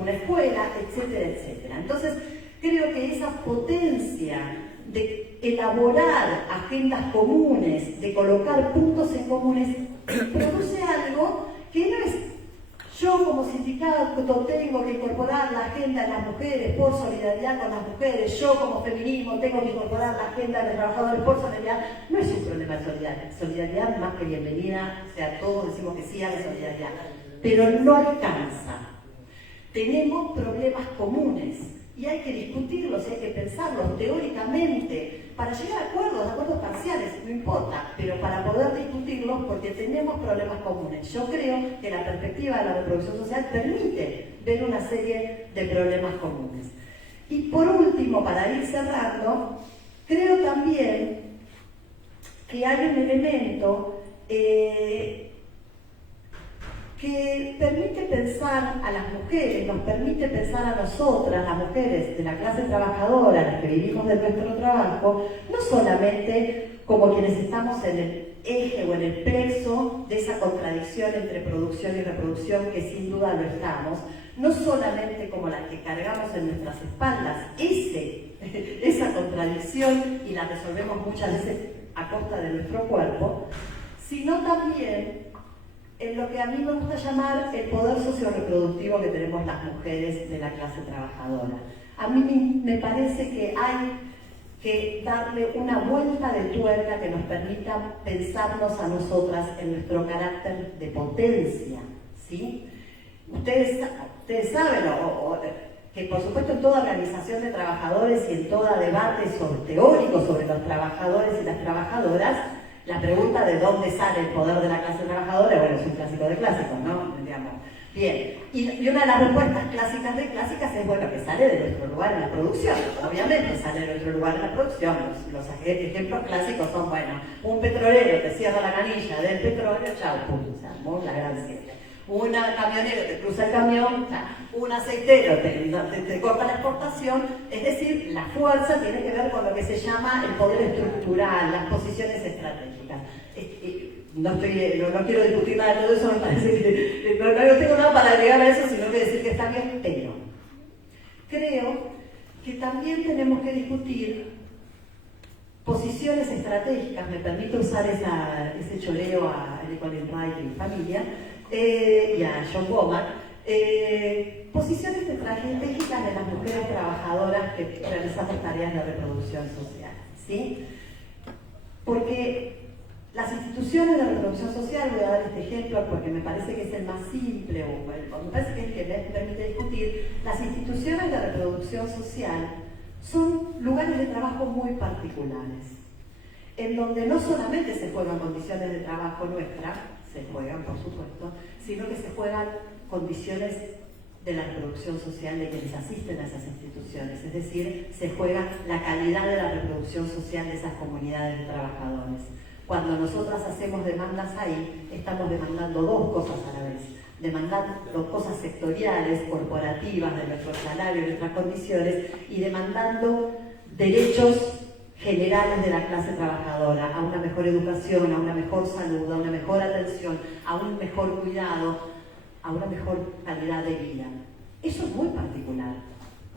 una escuela, etcétera, etcétera. Entonces, creo que esa potencia de elaborar agendas comunes, de colocar puntos en comunes, produce algo que no es yo como sindicato tengo que incorporar la agenda de las mujeres por solidaridad con las mujeres, yo como feminismo tengo que incorporar la agenda de los trabajadores por solidaridad. No es un problema de solidaridad. Solidaridad más que bienvenida, o sea, todos decimos que sí a la solidaridad, pero no alcanza. Tenemos problemas comunes y hay que discutirlos, hay que pensarlos teóricamente para llegar a acuerdos parciales, no importa, pero para poder discutirlos porque tenemos problemas comunes. Yo creo que la perspectiva de la reproducción social permite ver una serie de problemas comunes. Y por último, para ir cerrando, creo también que hay un elemento que permite pensar a las mujeres, nos permite pensar a nosotras, las mujeres de la clase trabajadora, las que vivimos de nuestro trabajo, no solamente como quienes estamos en el eje o en el plexo de esa contradicción entre producción y reproducción, que sin duda lo estamos, no solamente como las que cargamos en nuestras espaldas, esa contradicción y la resolvemos muchas veces a costa de nuestro cuerpo, sino también en lo que a mí me gusta llamar el poder socioreproductivo que tenemos las mujeres de la clase trabajadora. A mí me parece que hay que darle una vuelta de tuerca que nos permita pensarnos a nosotras en nuestro carácter de potencia, ¿sí? Ustedes saben que por supuesto en toda organización de trabajadores y en todo debate teórico sobre los trabajadores y las trabajadoras, la pregunta de dónde sale el poder de la clase trabajadora, bueno, es un clásico de clásicos, ¿no? Digamos. Bien, y una de las respuestas clásicas de clásicas es, bueno, que sale de nuestro lugar en la producción. Obviamente sale de nuestro lugar en la producción. Los ejemplos clásicos son, bueno, un petrolero te cierra la canilla del petróleo, chao, pum, se armó la gran siete. Un camionero te cruza el camión, un aceitero te corta la exportación. Es decir, la fuerza tiene que ver con lo que se llama el poder estructural, las posiciones estratégicas. No quiero discutir nada de todo eso, me parece que no tengo nada para agregar a eso, sino que decir que está bien, pero creo que también tenemos que discutir posiciones estratégicas. Me permito usar ese choreo a Colin Wright y familia, y a John Womack, posiciones estratégicas de las mujeres trabajadoras que realizamos tareas de reproducción social, ¿sí? Porque las instituciones de reproducción social, voy a dar este ejemplo porque me parece que es el más simple, o me parece que es el que me permite discutir. Las instituciones de reproducción social son lugares de trabajo muy particulares, en donde no solamente se juegan condiciones de trabajo nuestras, se juegan por supuesto, sino que se juegan condiciones de la reproducción social de quienes asisten a esas instituciones, es decir, se juega la calidad de la reproducción social de esas comunidades de trabajadores. Cuando nosotras hacemos demandas ahí, estamos demandando dos cosas a la vez. Demandando cosas sectoriales, corporativas, de nuestro salario, de nuestras condiciones, y demandando derechos generales de la clase trabajadora, a una mejor educación, a una mejor salud, a una mejor atención, a un mejor cuidado, a una mejor calidad de vida. Eso es muy particular.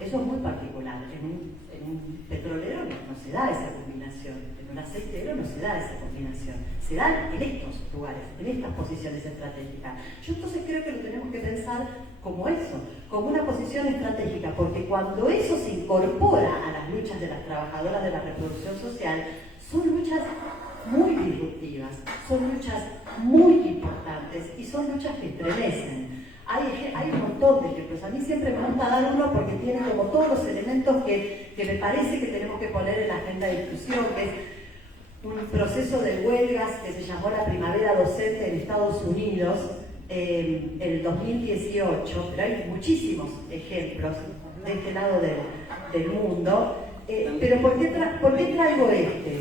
Eso es muy particular. En un petrolero no se da esa combinación, en un aceitero no se da esa combinación. Se dan en estos lugares, en estas posiciones estratégicas. Yo entonces creo que lo tenemos que pensar como eso, como una posición estratégica, porque cuando eso se incorpora a las luchas de las trabajadoras de la reproducción social, son luchas muy disruptivas, son luchas muy importantes y son luchas que estremecen. Hay un montón de ejemplos. A mí siempre me gusta dar uno porque tiene como todos los elementos que me parece que tenemos que poner en la agenda de discusión, que es un proceso de huelgas que se llamó la primavera docente en Estados Unidos en el 2018, pero hay muchísimos ejemplos de este lado del mundo. Pero ¿por qué traigo este?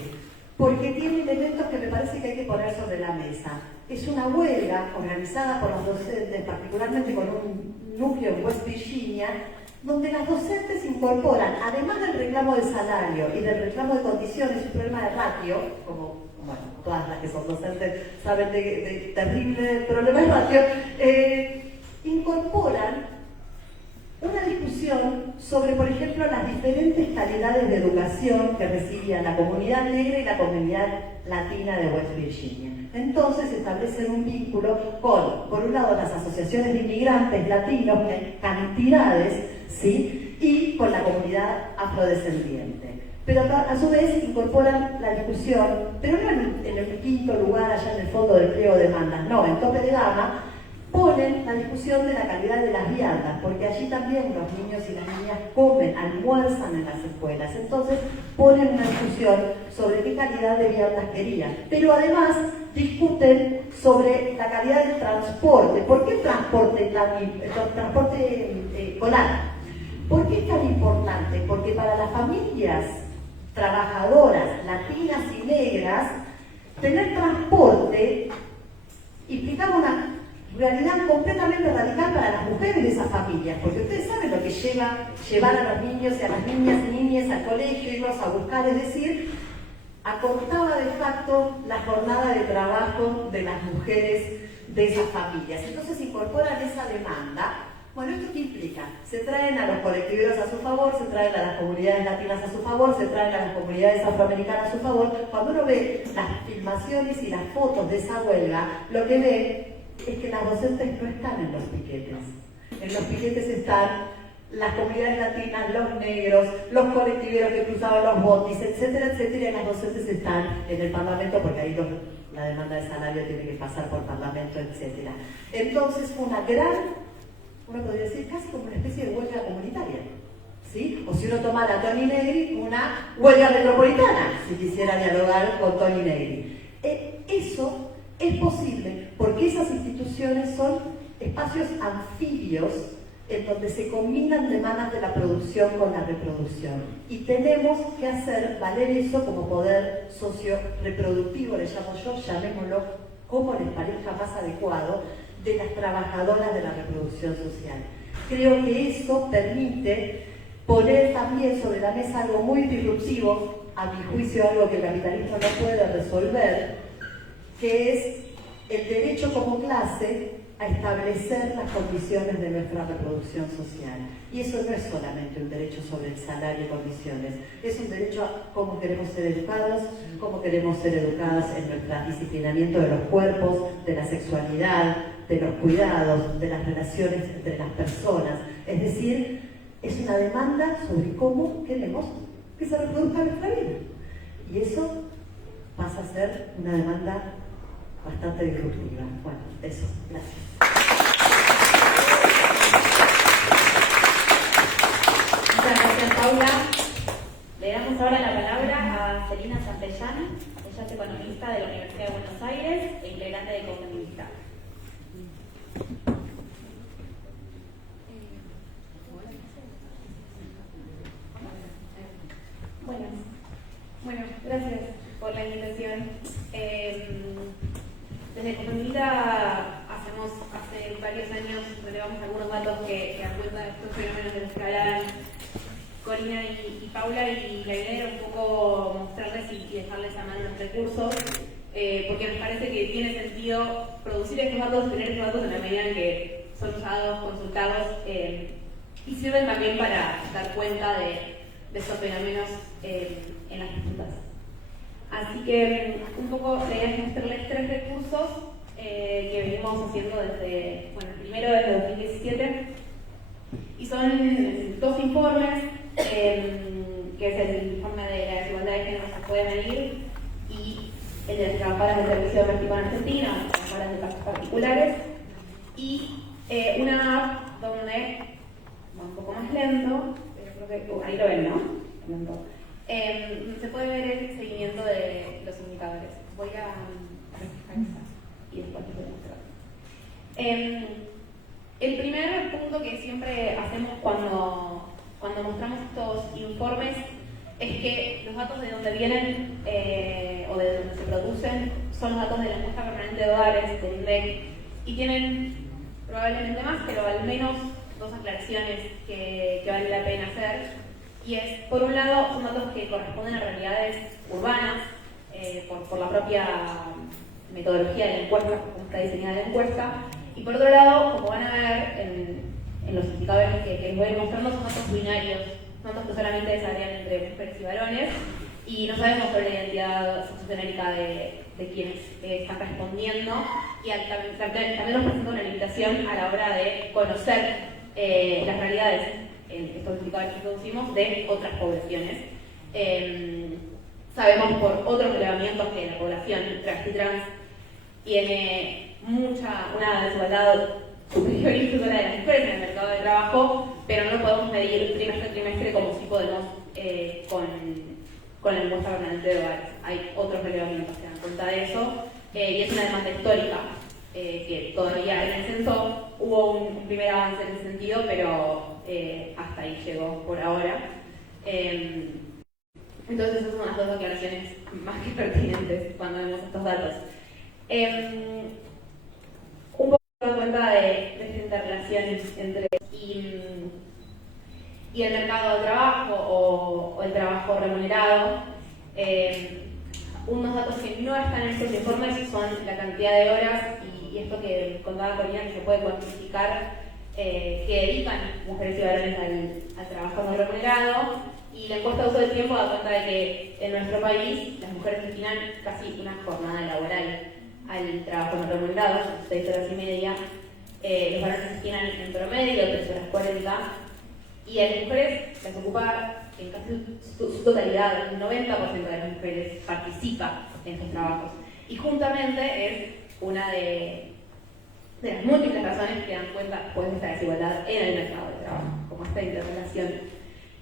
Porque tiene elementos que me parece que hay que poner sobre la mesa. Es una huelga organizada por los docentes, particularmente con un núcleo en West Virginia, donde las docentes incorporan, además del reclamo de salario y del reclamo de condiciones, un problema de ratio, como bueno, todas las que son docentes saben de terrible problema de ratio, incorporan una discusión sobre, por ejemplo, las diferentes calidades de educación que recibían la comunidad negra y la comunidad latina de West Virginia. Entonces establecen un vínculo con, por un lado, las asociaciones de inmigrantes latinos, que hay cantidades, ¿sí? Y con la comunidad afrodescendiente. Pero a su vez incorporan la discusión, pero no en el quinto lugar, allá en el fondo del pliego de demandas, no, en tope de gama, ponen la discusión de la calidad de las viandas, porque allí también los niños y las niñas comen, almuerzan en las escuelas. Entonces ponen una discusión sobre qué calidad de viandas querían. Pero además discuten sobre la calidad del transporte. ¿Por qué el transporte escolar? ¿Por qué es tan importante? Porque para las familias trabajadoras, latinas y negras, tener transporte implicaba una realidad completamente radical para las mujeres de esas familias, porque ustedes saben lo que lleva llevar a los niños y a las niñas y niñas al colegio, irlos a buscar, es decir, acortaba de facto la jornada de trabajo de las mujeres de esas familias. Entonces incorporan esa demanda. Bueno, ¿esto qué implica? Se traen a los colectiveros a su favor, se traen a las comunidades latinas a su favor, se traen a las comunidades afroamericanas a su favor. Cuando uno ve las filmaciones y las fotos de esa huelga, lo que ve es que las docentes no están en los piquetes. En los piquetes están las comunidades latinas, los negros, los colectiveros que cruzaban los bondis, etcétera, etcétera, y las docentes están en el Parlamento porque ahí la demanda de salario tiene que pasar por Parlamento, etcétera. Entonces fue una gran, uno podría decir casi como una especie de huelga comunitaria, ¿sí? O si uno tomara a Toni Negri, una huelga metropolitana, si quisiera dialogar con Toni Negri. Eso es posible porque esas instituciones son espacios anfibios en donde se combinan demandas de la producción con la reproducción. Y tenemos que hacer valer eso como poder socio-reproductivo, le llamo yo, llamémoslo como les parezca más adecuado, de las trabajadoras de la reproducción social. Creo que eso permite poner también sobre la mesa algo muy disruptivo, a mi juicio algo que el capitalismo no puede resolver, que es el derecho como clase a establecer las condiciones de nuestra reproducción social. Y eso no es solamente un derecho sobre el salario y condiciones, es un derecho a cómo queremos ser educados, cómo queremos ser educadas en nuestro disciplinamiento de los cuerpos, de la sexualidad, de los cuidados, de las relaciones entre las personas. Es decir, es una demanda sobre cómo queremos que se reproduzca nuestra vida. Y eso pasa a ser una demanda bastante disruptiva. Bueno, eso, gracias. Muchas gracias, Paula. Le damos ahora la palabra a Celina Santellán. Ella es economista de la Universidad de Buenos Aires e integrante de Cofeminista. Bueno, gracias por la invitación. Desde Cofeminista hace varios años relevamos algunos datos que dan cuenta de estos fenómenos de los que hablaban Corina y Paula, y la idea era un poco mostrarles y dejarles a mano los recursos, porque nos parece que tiene sentido producir estos datos, tener estos datos en la medida en que son usados, consultados, y sirven también para dar cuenta de estos fenómenos en las disputas. Así que un poco la idea es mostrarles 3 recursos que venimos haciendo desde, bueno, el primero desde 2017, y son 2 informes, que es el informe de la desigualdad de género se puede medir, y el de las trabajadoras del servicio doméstico en Argentina, trabajadoras de casos particulares, y una app donde va un poco más lento, pero creo que ahí lo ven, ¿no? Lento. Se puede ver el seguimiento de los indicadores. Voy a refrescar y después les voy a mostrar. El primer punto que siempre hacemos cuando mostramos estos informes es que los datos de donde vienen o de donde se producen son los datos de la encuesta permanente de hogares, del INDEC, y tienen probablemente más, pero al menos 2 aclaraciones que vale la pena hacer. Y es, por un lado, son datos que corresponden a realidades urbanas, por la propia metodología de la encuesta, como está diseñada la encuesta, y por otro lado, como van a ver en los indicadores que les voy a ir mostrando, son datos binarios, datos que solamente desarrollan entre mujeres y varones, y no sabemos sobre la identidad sociogenérica de quienes están respondiendo, y también nos presenta una limitación a la hora de conocer las realidades estos indicadores que producimos de otras poblaciones. Sabemos por otros relevamientos que la población travesti trans tiene una desigualdad superior incluso a la de las mujeres en el mercado de trabajo, pero no lo podemos medir trimestre a trimestre como si podemos con la encuesta permanente de hogares. Hay otros relevamientos que dan cuenta de eso, y es una demanda histórica que todavía en el censo hubo un primer avance en ese sentido, pero hasta ahí llegó por ahora. Entonces esas son las 2 declaraciones más que pertinentes cuando vemos estos datos. Un poco de cuenta de estas interrelaciones entre y el mercado de trabajo o el trabajo remunerado. Unos datos que no están en estos informes son la cantidad de horas y esto que contaba Corina, que se puede cuantificar, que dedican mujeres y varones al trabajo no remunerado, y la encuesta de uso del tiempo da cuenta de que en nuestro país las mujeres destinan casi una jornada laboral al trabajo no remunerado, 6 horas y media. Los varones asesinan en promedio 3 horas 40, y a las mujeres las ocupa en casi su totalidad. El 90% de las mujeres participa en estos trabajos. Y juntamente es una de las múltiples razones que dan cuenta pues, de esta desigualdad en el mercado de trabajo, como esta interrelación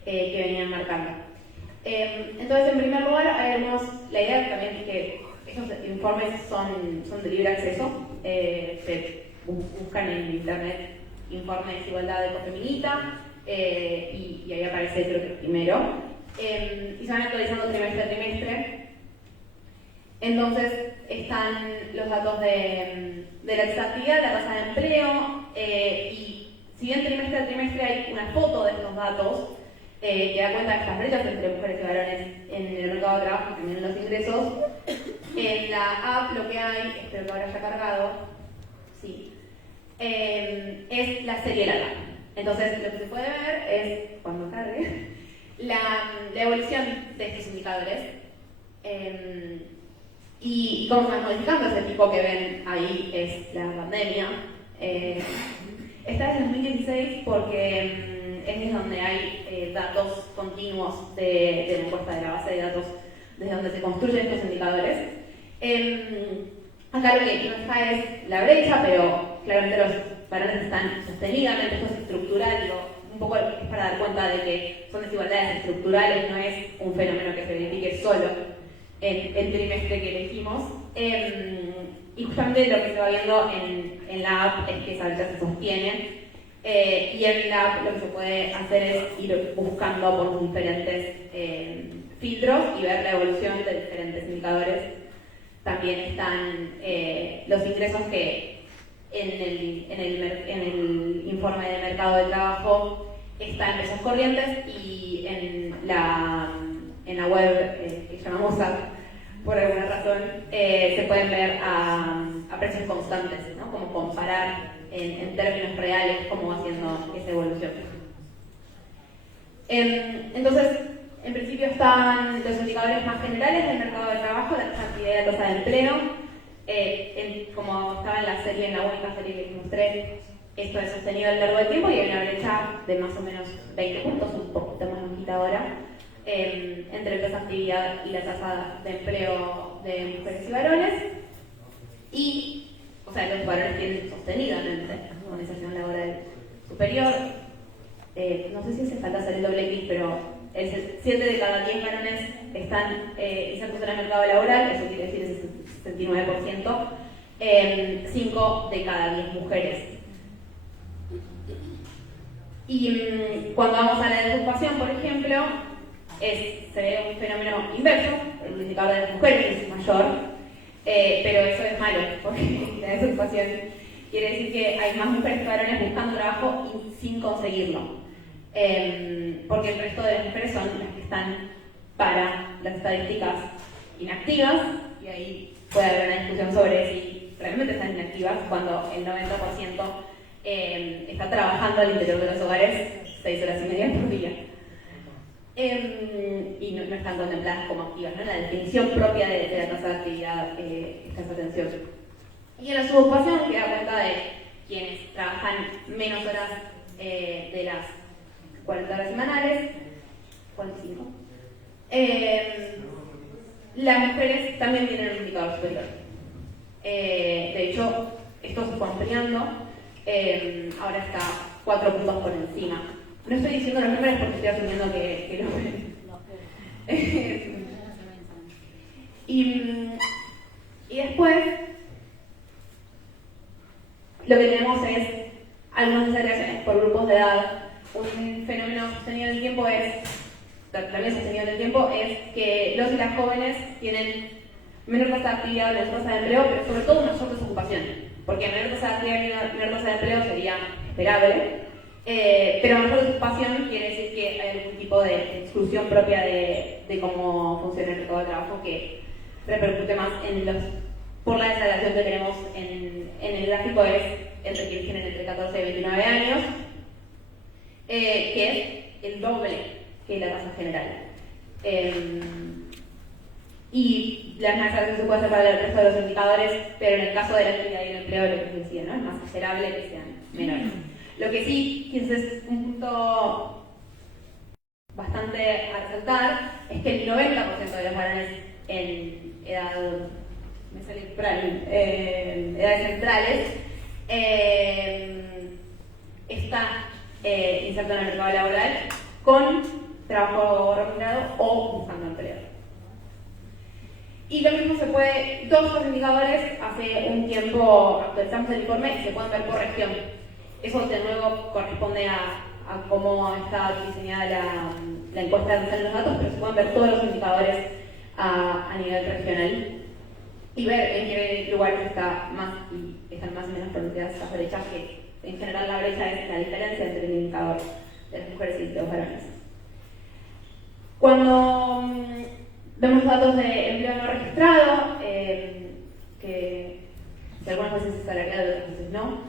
que venían marcando. Entonces, en primer lugar, la idea también es que estos informes son de libre acceso. Se buscan en internet informe de desigualdad de Cofeminita, y ahí aparece, creo que el primero, y se van actualizando trimestre a trimestre. Entonces están los datos de la desactividad, la tasa de empleo, y si bien trimestre a trimestre hay una foto de estos datos que da cuenta de estas brechas entre mujeres y varones en el mercado de trabajo y también en los ingresos, en la app lo que hay, espero que ahora haya cargado, sí, es la serie larga. Entonces lo que se puede ver es, cuando cargue, la evolución de estos indicadores. Y cómo se van modificando. Ese tipo que ven ahí es la pandemia. Esta es el 2016 porque es desde donde hay datos continuos de la encuesta de la base de datos, desde donde se construyen estos indicadores. Acá lo que no está es la brecha, pero claramente los varones están sostenidamente, esto es estructural, un poco es para dar cuenta de que son desigualdades estructurales, no es un fenómeno que se verifique solo en el trimestre que elegimos. Y justamente lo que se va viendo en la app es que esa brecha se sostiene, y en la app lo que se puede hacer es ir buscando por los diferentes filtros y ver la evolución de diferentes indicadores. También están los ingresos que en el informe de mercado de trabajo están pesos corrientes, y en la web que llamamos app, por alguna razón, se pueden ver a precios constantes, ¿no? Como comparar en términos reales cómo va haciendo esa evolución. Entonces, en principio están los indicadores más generales del mercado de trabajo, la cantidad de tasa de empleo. Como estaba en la serie, en la única serie que les mostré, esto es sostenido a lo largo del tiempo y hay una brecha de más o menos 20 puntos, un poquito más bajita ahora, entre la tasa de actividad y la tasa de empleo de mujeres y varones. Y, o sea, los varones tienen sostenidamente una organización laboral superior. No sé si hace falta hacer el doble clic, pero 7 de cada 10 varones están insertos en el mercado laboral, eso quiere decir el 69%, 5 de cada 10 mujeres. Y cuando vamos a la desocupación, por ejemplo, se ve un fenómeno inverso, el indicador de las mujeres es mayor, pero eso es malo, porque la desocupación quiere decir que hay más mujeres que varones buscando trabajo y sin conseguirlo. Porque el resto de las mujeres son las que están para las estadísticas inactivas, y ahí puede haber una discusión sobre si realmente están inactivas cuando el 90% está trabajando al interior de los hogares 6 horas y media por día. Y no están contempladas como activas, ¿no? La definición propia de la tasa de actividad está esa atención. Y en la subocupación, que da cuenta de quienes trabajan menos horas de las 40 horas semanales, 45. Las mujeres también tienen un indicador superior. De hecho, esto se fue ampliando, ahora está 4 puntos por encima. No estoy diciendo los números porque estoy asumiendo que lo ven. Y después, lo que tenemos es algunas desagregaciones por grupos de edad. Un fenómeno sostenido en el tiempo también sostenido en el tiempo, es que los y las jóvenes tienen menor tasa de actividad, menor tasa de empleo, pero sobre todo una mayor desocupación, porque menor tasa de actividad y menor tasa de empleo sería esperable, pero mayor desocupación quiere decir que hay algún tipo de exclusión propia de cómo funciona el mercado de trabajo que repercute más por la desagregación que tenemos en el gráfico, es entre quienes tienen entre 14 y 29 años, que es el doble que la tasa general. Y la misma desarrollo se puede hacer para el resto de los indicadores, pero en el caso de la actividad y el empleo, lo que se decía, ¿no? Es más esperable que sean menores. Lo que sí, quizás es un punto bastante a resaltar, es que el 90% de los varones en edad, edades centrales, está inserto en el mercado laboral con trabajo remunerado o buscando empleo. Y lo mismo se puede, todos los indicadores hace un tiempo actualizamos el informe y se pueden ver por región. Eso de nuevo corresponde a cómo está diseñada la encuesta donde salen los datos, pero se pueden ver todos los indicadores a nivel regional y ver en qué lugares están más y menos pronunciadas esas brechas, que en general la brecha es la diferencia entre el indicador de las mujeres y de los varones. Cuando vemos datos de empleo no registrado, que algunas veces es asalariado y otras veces no,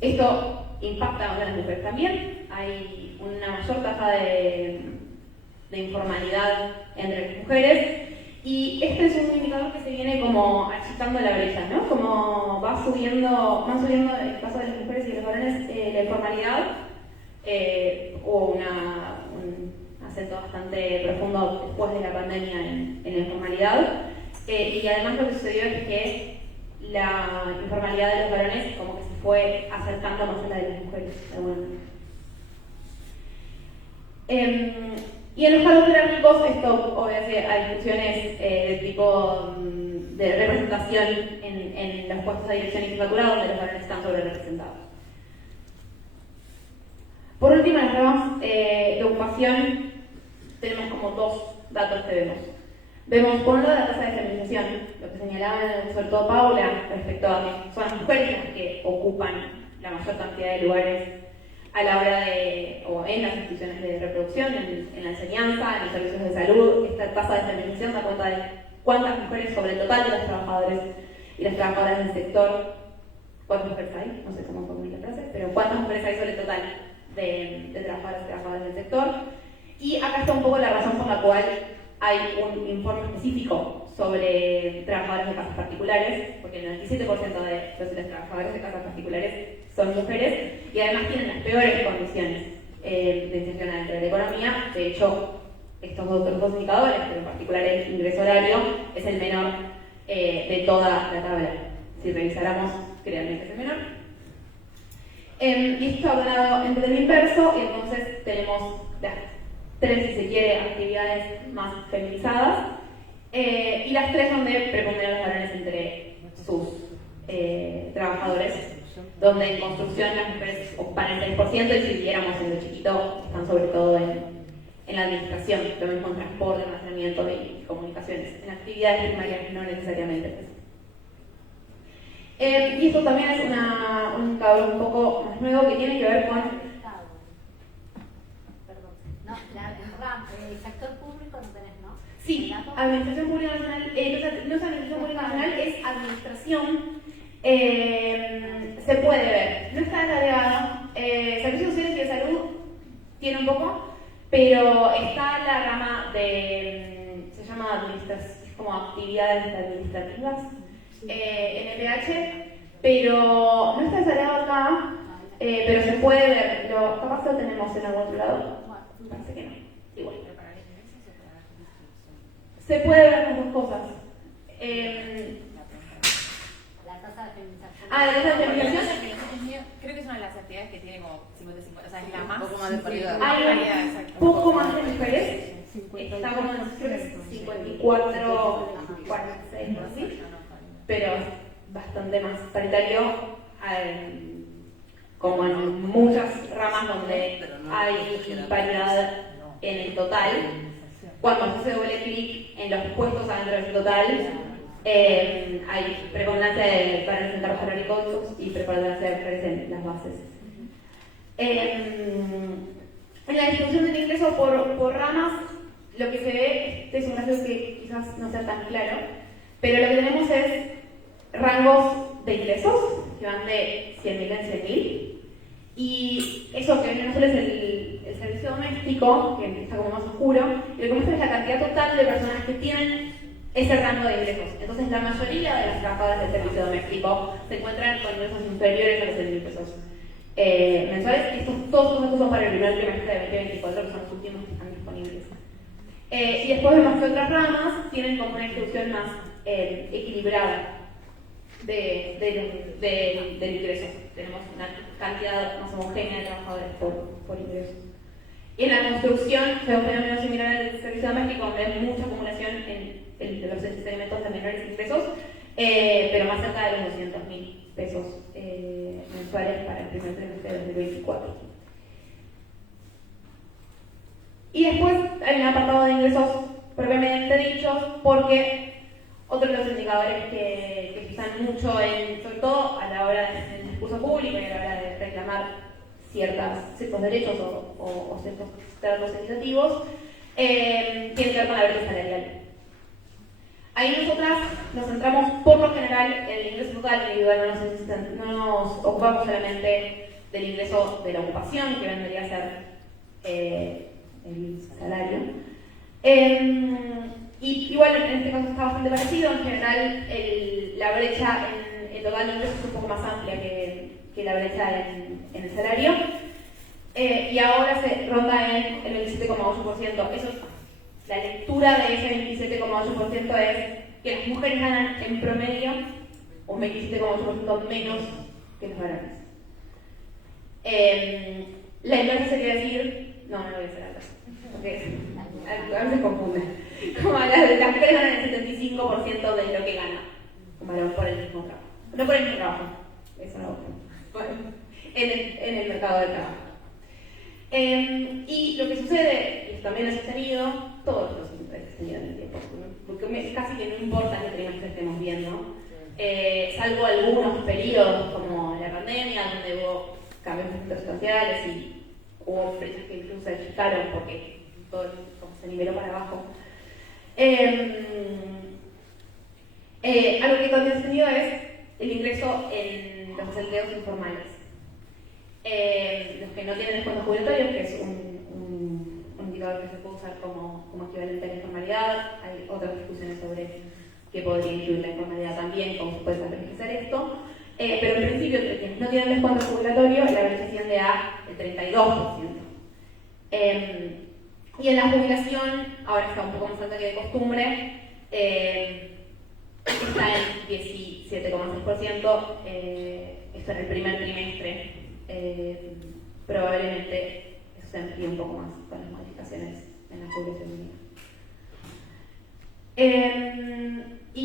esto impacta a las mujeres también. Hay una mayor tasa de informalidad entre las mujeres y este es un indicador que se viene como achicando la brecha, ¿no? Como van subiendo en el caso de las mujeres y de los varones la informalidad. Hubo un acento bastante profundo después de la pandemia en la informalidad y además lo que sucedió es que la informalidad de los varones como que se fue acercando más a la de las mujeres de alguna manera. Y en los cargos jerárquicos esto obedece a discusiones de tipo de representación en los puestos de dirección y jefatura donde los varones están sobre representados. Por último, en las ramas de ocupación tenemos como dos datos que vemos. Vemos por un lado la tasa de feminización, lo que señalaban sobre todo Paula respecto a que son las mujeres las que ocupan la mayor cantidad de lugares a la hora de, o en las instituciones de reproducción, en la enseñanza, en los servicios de salud. Esta tasa de feminización da cuenta de cuántas mujeres sobre el total de los trabajadores y las trabajadoras del sector, cuántas mujeres hay, no sé cómo formula la frase, pero cuántas mujeres hay sobre el total de trabajadoras y trabajadores del sector. Y acá está un poco la razón por la cual hay un informe específico sobre trabajadores de casas particulares, porque el 97% de los trabajadores de casas particulares son mujeres y además tienen las peores condiciones de inserción dentro de la economía. De hecho, estos otros dos indicadores, pero en particular el ingreso horario, es el menor de toda la tabla. Si revisáramos, créanme que es el menor. Y esto está ordenado en orden inverso, y entonces tenemos las tres, si se quiere, actividades más feminizadas, y las tres donde preponderan los varones entre sus trabajadores, donde en construcción las mujeres ocupan el 6%, y si viéramos en lo chiquito, están sobre todo en la administración, lo mismo en transporte, almacenamiento y comunicaciones, en actividades primarias no necesariamente. Y esto también es un indicador un poco más nuevo que tiene que ver con... Perdón. No, el sector público no tenés, ¿no? Sí, Administración Pública Nacional, no es Administración Pública Nacional, es Administración. Se puede ver, no está agregado. Servicios Sociales y de Salud tiene un poco, pero está la rama se llama administración, como actividades administrativas. NPH, pero no está desagregado acá, pero se puede ver, capaz lo tenemos en algún lado, parece que no, igual. Se puede ver las dos cosas. La tasa de feminización. La tasa de feminización. Creo que es una de las actividades que tiene como 50-50, o sea, es la más. Un poco más de paridad. Hay un poco más de mujeres, está como en 54, 46, ¿no? ¿Sí? Pero es bastante más paritario, como en muchas ramas donde hay paridad en el total. Cuando se doble clic en los puestos adentro del total, hay preponderancia de varones en trabajos agrícolas y preponderancia de mujeres en las bases. En la distribución del ingreso por ramas, lo que se ve, este es un gráfico que quizás no sea tan claro, pero lo que tenemos es rangos de ingresos que van de 100.000 en 100.000 Y eso que no solo es el servicio doméstico, que está como más oscuro, y lo que muestra es la cantidad total de personas que tienen ese rango de ingresos. Entonces, la mayoría de las trabajadoras del servicio doméstico se encuentran con ingresos inferiores a los 6.000 pesos mensuales. Todos los datos son para el primer trimestre de 2024, que son los últimos que están disponibles. Y después vemos que otras ramas tienen como una distribución más equilibrada del ingreso. Tenemos una cantidad más homogénea de trabajadores por ingreso. Y en la construcción se ve un fenómeno similar al servicio doméstico, donde hay mucha acumulación de los segmentos de menores ingresos, pero más cerca de los 200.000 pesos mensuales para el primer trimestre de 2024. Y después hay un apartado de ingresos propiamente dichos, porque otro de los indicadores que se usan mucho, sobre todo a la hora del discurso público y a la hora de reclamar ciertos derechos o ciertos tratos equitativos, tiene que ver con la brecha salarial. Ahí nosotras nos centramos por lo general en el ingreso total individual, no nos ocupamos solamente del ingreso de la ocupación, que vendría a ser el salario. Y igual en este caso está bastante parecido. En general la brecha en el total de ingresos es un poco más amplia que la brecha en el salario, y ahora se ronda en el 27,8%. Eso, la lectura de ese 27,8% es que las mujeres ganan en promedio un 27,8% menos que los varones. La inversa sería decir, no lo voy a hacer acá, porque a veces confunde. Como las mujeres ganan el 75% de lo que gana un varón por el mismo trabajo. No por el mismo trabajo, eso no, en el mercado del trabajo. Y lo que sucede, y también lo he sostenido, todos los sostenido en el tiempo, porque casi que no importa qué trimestre estemos viendo, salvo algunos periodos como la pandemia, donde hubo cambios sustanciales y hubo brechas que incluso se achicaron porque todo se niveló para abajo. Algo que también he tenido es el ingreso en los empleos informales. Los que no tienen descuentos jubilatorios, que es un indicador que se puede usar como equivalente a la informalidad. Hay otras discusiones sobre qué podría incluir la informalidad también, cómo se puede caracterizar esto. Pero en principio, entre quienes no tienen descuento jubilatorio, la brecha asciende a el 32%. Y en la jubilación, ahora está un poco más alta que de costumbre, está en 17,6%, esto en el primer trimestre. Probablemente eso se amplíe un poco más con las modificaciones en la jubilación mínima. Y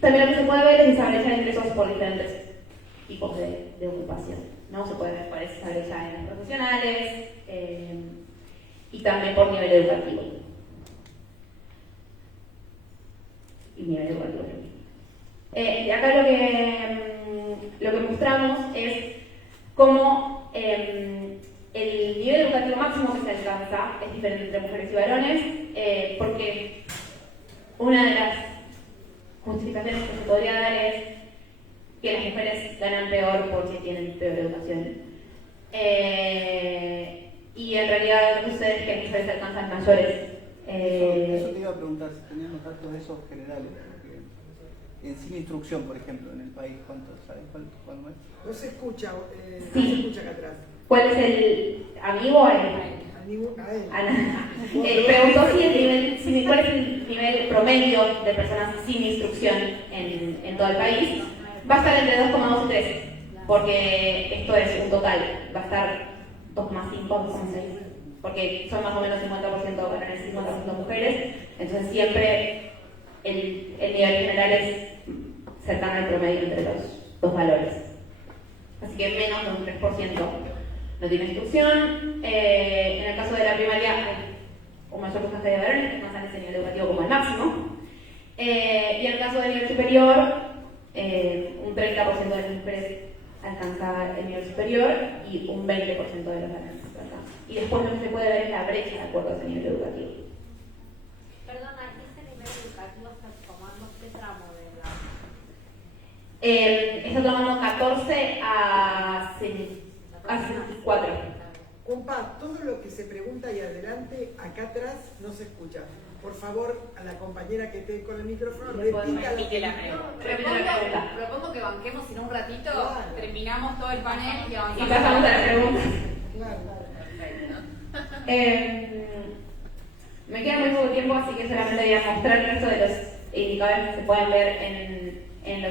también lo que se puede ver es esa brecha de ingresos por diferentes tipos de ocupación, ¿no? Se puede ver cuál es esa brecha en los profesionales, y también por nivel educativo. Y nivel educativo. Y acá lo que mostramos es cómo el nivel educativo máximo que se alcanza es diferente entre mujeres y varones, porque una de las justificaciones que se podría dar es que las mujeres ganan peor porque tienen peor educación. Y en realidad lo que sucede es que las mujeres alcanzan mayores. Eso te iba a preguntar, si tenían los datos esos generales, porque en sin instrucción, por ejemplo, en el país, ¿cuántos sabes cuál es? No se escucha, Sí. no se escucha acá atrás. ¿Cuál es el amigo o el? A él. Preguntó cuál es el nivel promedio de personas sin instrucción en todo el país. Va a estar entre 2,2 y 3, porque esto es un total, va a estar 2,5, 2,6, porque son más o menos 50% varones y 50% mujeres, entonces siempre el nivel general es cercano al promedio entre los dos valores. Así que menos de un 3% no tiene instrucción. En el caso de la primaria hay un mayor porcentaje de varones que alcanzan ese nivel educativo como el máximo. Y en el caso del nivel superior, un 30% de las mujeres alcanza el nivel superior y un 20% de los varones. Y después lo que se puede ver es la brecha de acuerdo a ese nivel educativo. Perdona, ¿ese nivel educativo está tomando qué tramo de la? Está tomando 14 a 4. Compa, todo lo que se pregunta ahí adelante, acá atrás, no se escucha. Por favor, a la compañera que esté con el micrófono, repita Repite la pregunta. Propongo que banquemos en un ratito, Claro. terminamos todo el panel y Y avanzamos. pasamos a las preguntas. Claro. Me queda muy poco tiempo, así que solamente voy a mostrar el resto de los indicadores que se pueden ver en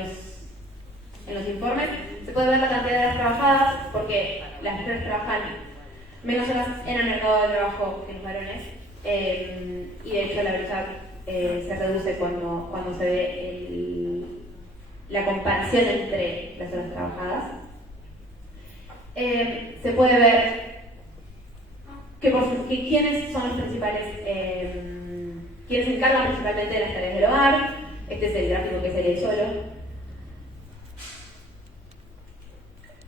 los informes. Se puede ver la cantidad de horas trabajadas, porque las mujeres trabajan menos horas en el mercado de trabajo que los varones, y de hecho la brecha se reduce cuando se ve la comparación entre las horas trabajadas. Se puede ver quiénes son los principales, quiénes se encargan principalmente de las tareas del hogar. Este es el gráfico que sería el solo.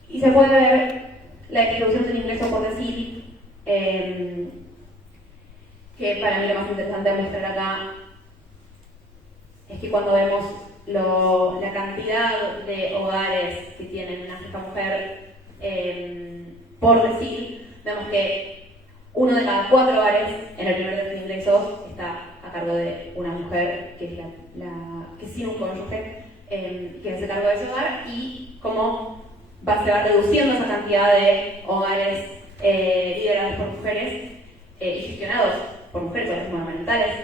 Y se puede ver la distribución del ingreso por decil, que para mí lo más interesante de mostrar acá es que cuando vemos la cantidad de hogares que tienen una fija mujer por decil, vemos que 1 de cada 4 hogares en el primer de ingresos está a cargo de una mujer que es que sí un cónyuge que hace cargo de ese hogar, y cómo se va reduciendo esa cantidad de hogares liderados por mujeres y gestionados por mujeres, hogares monomarentales,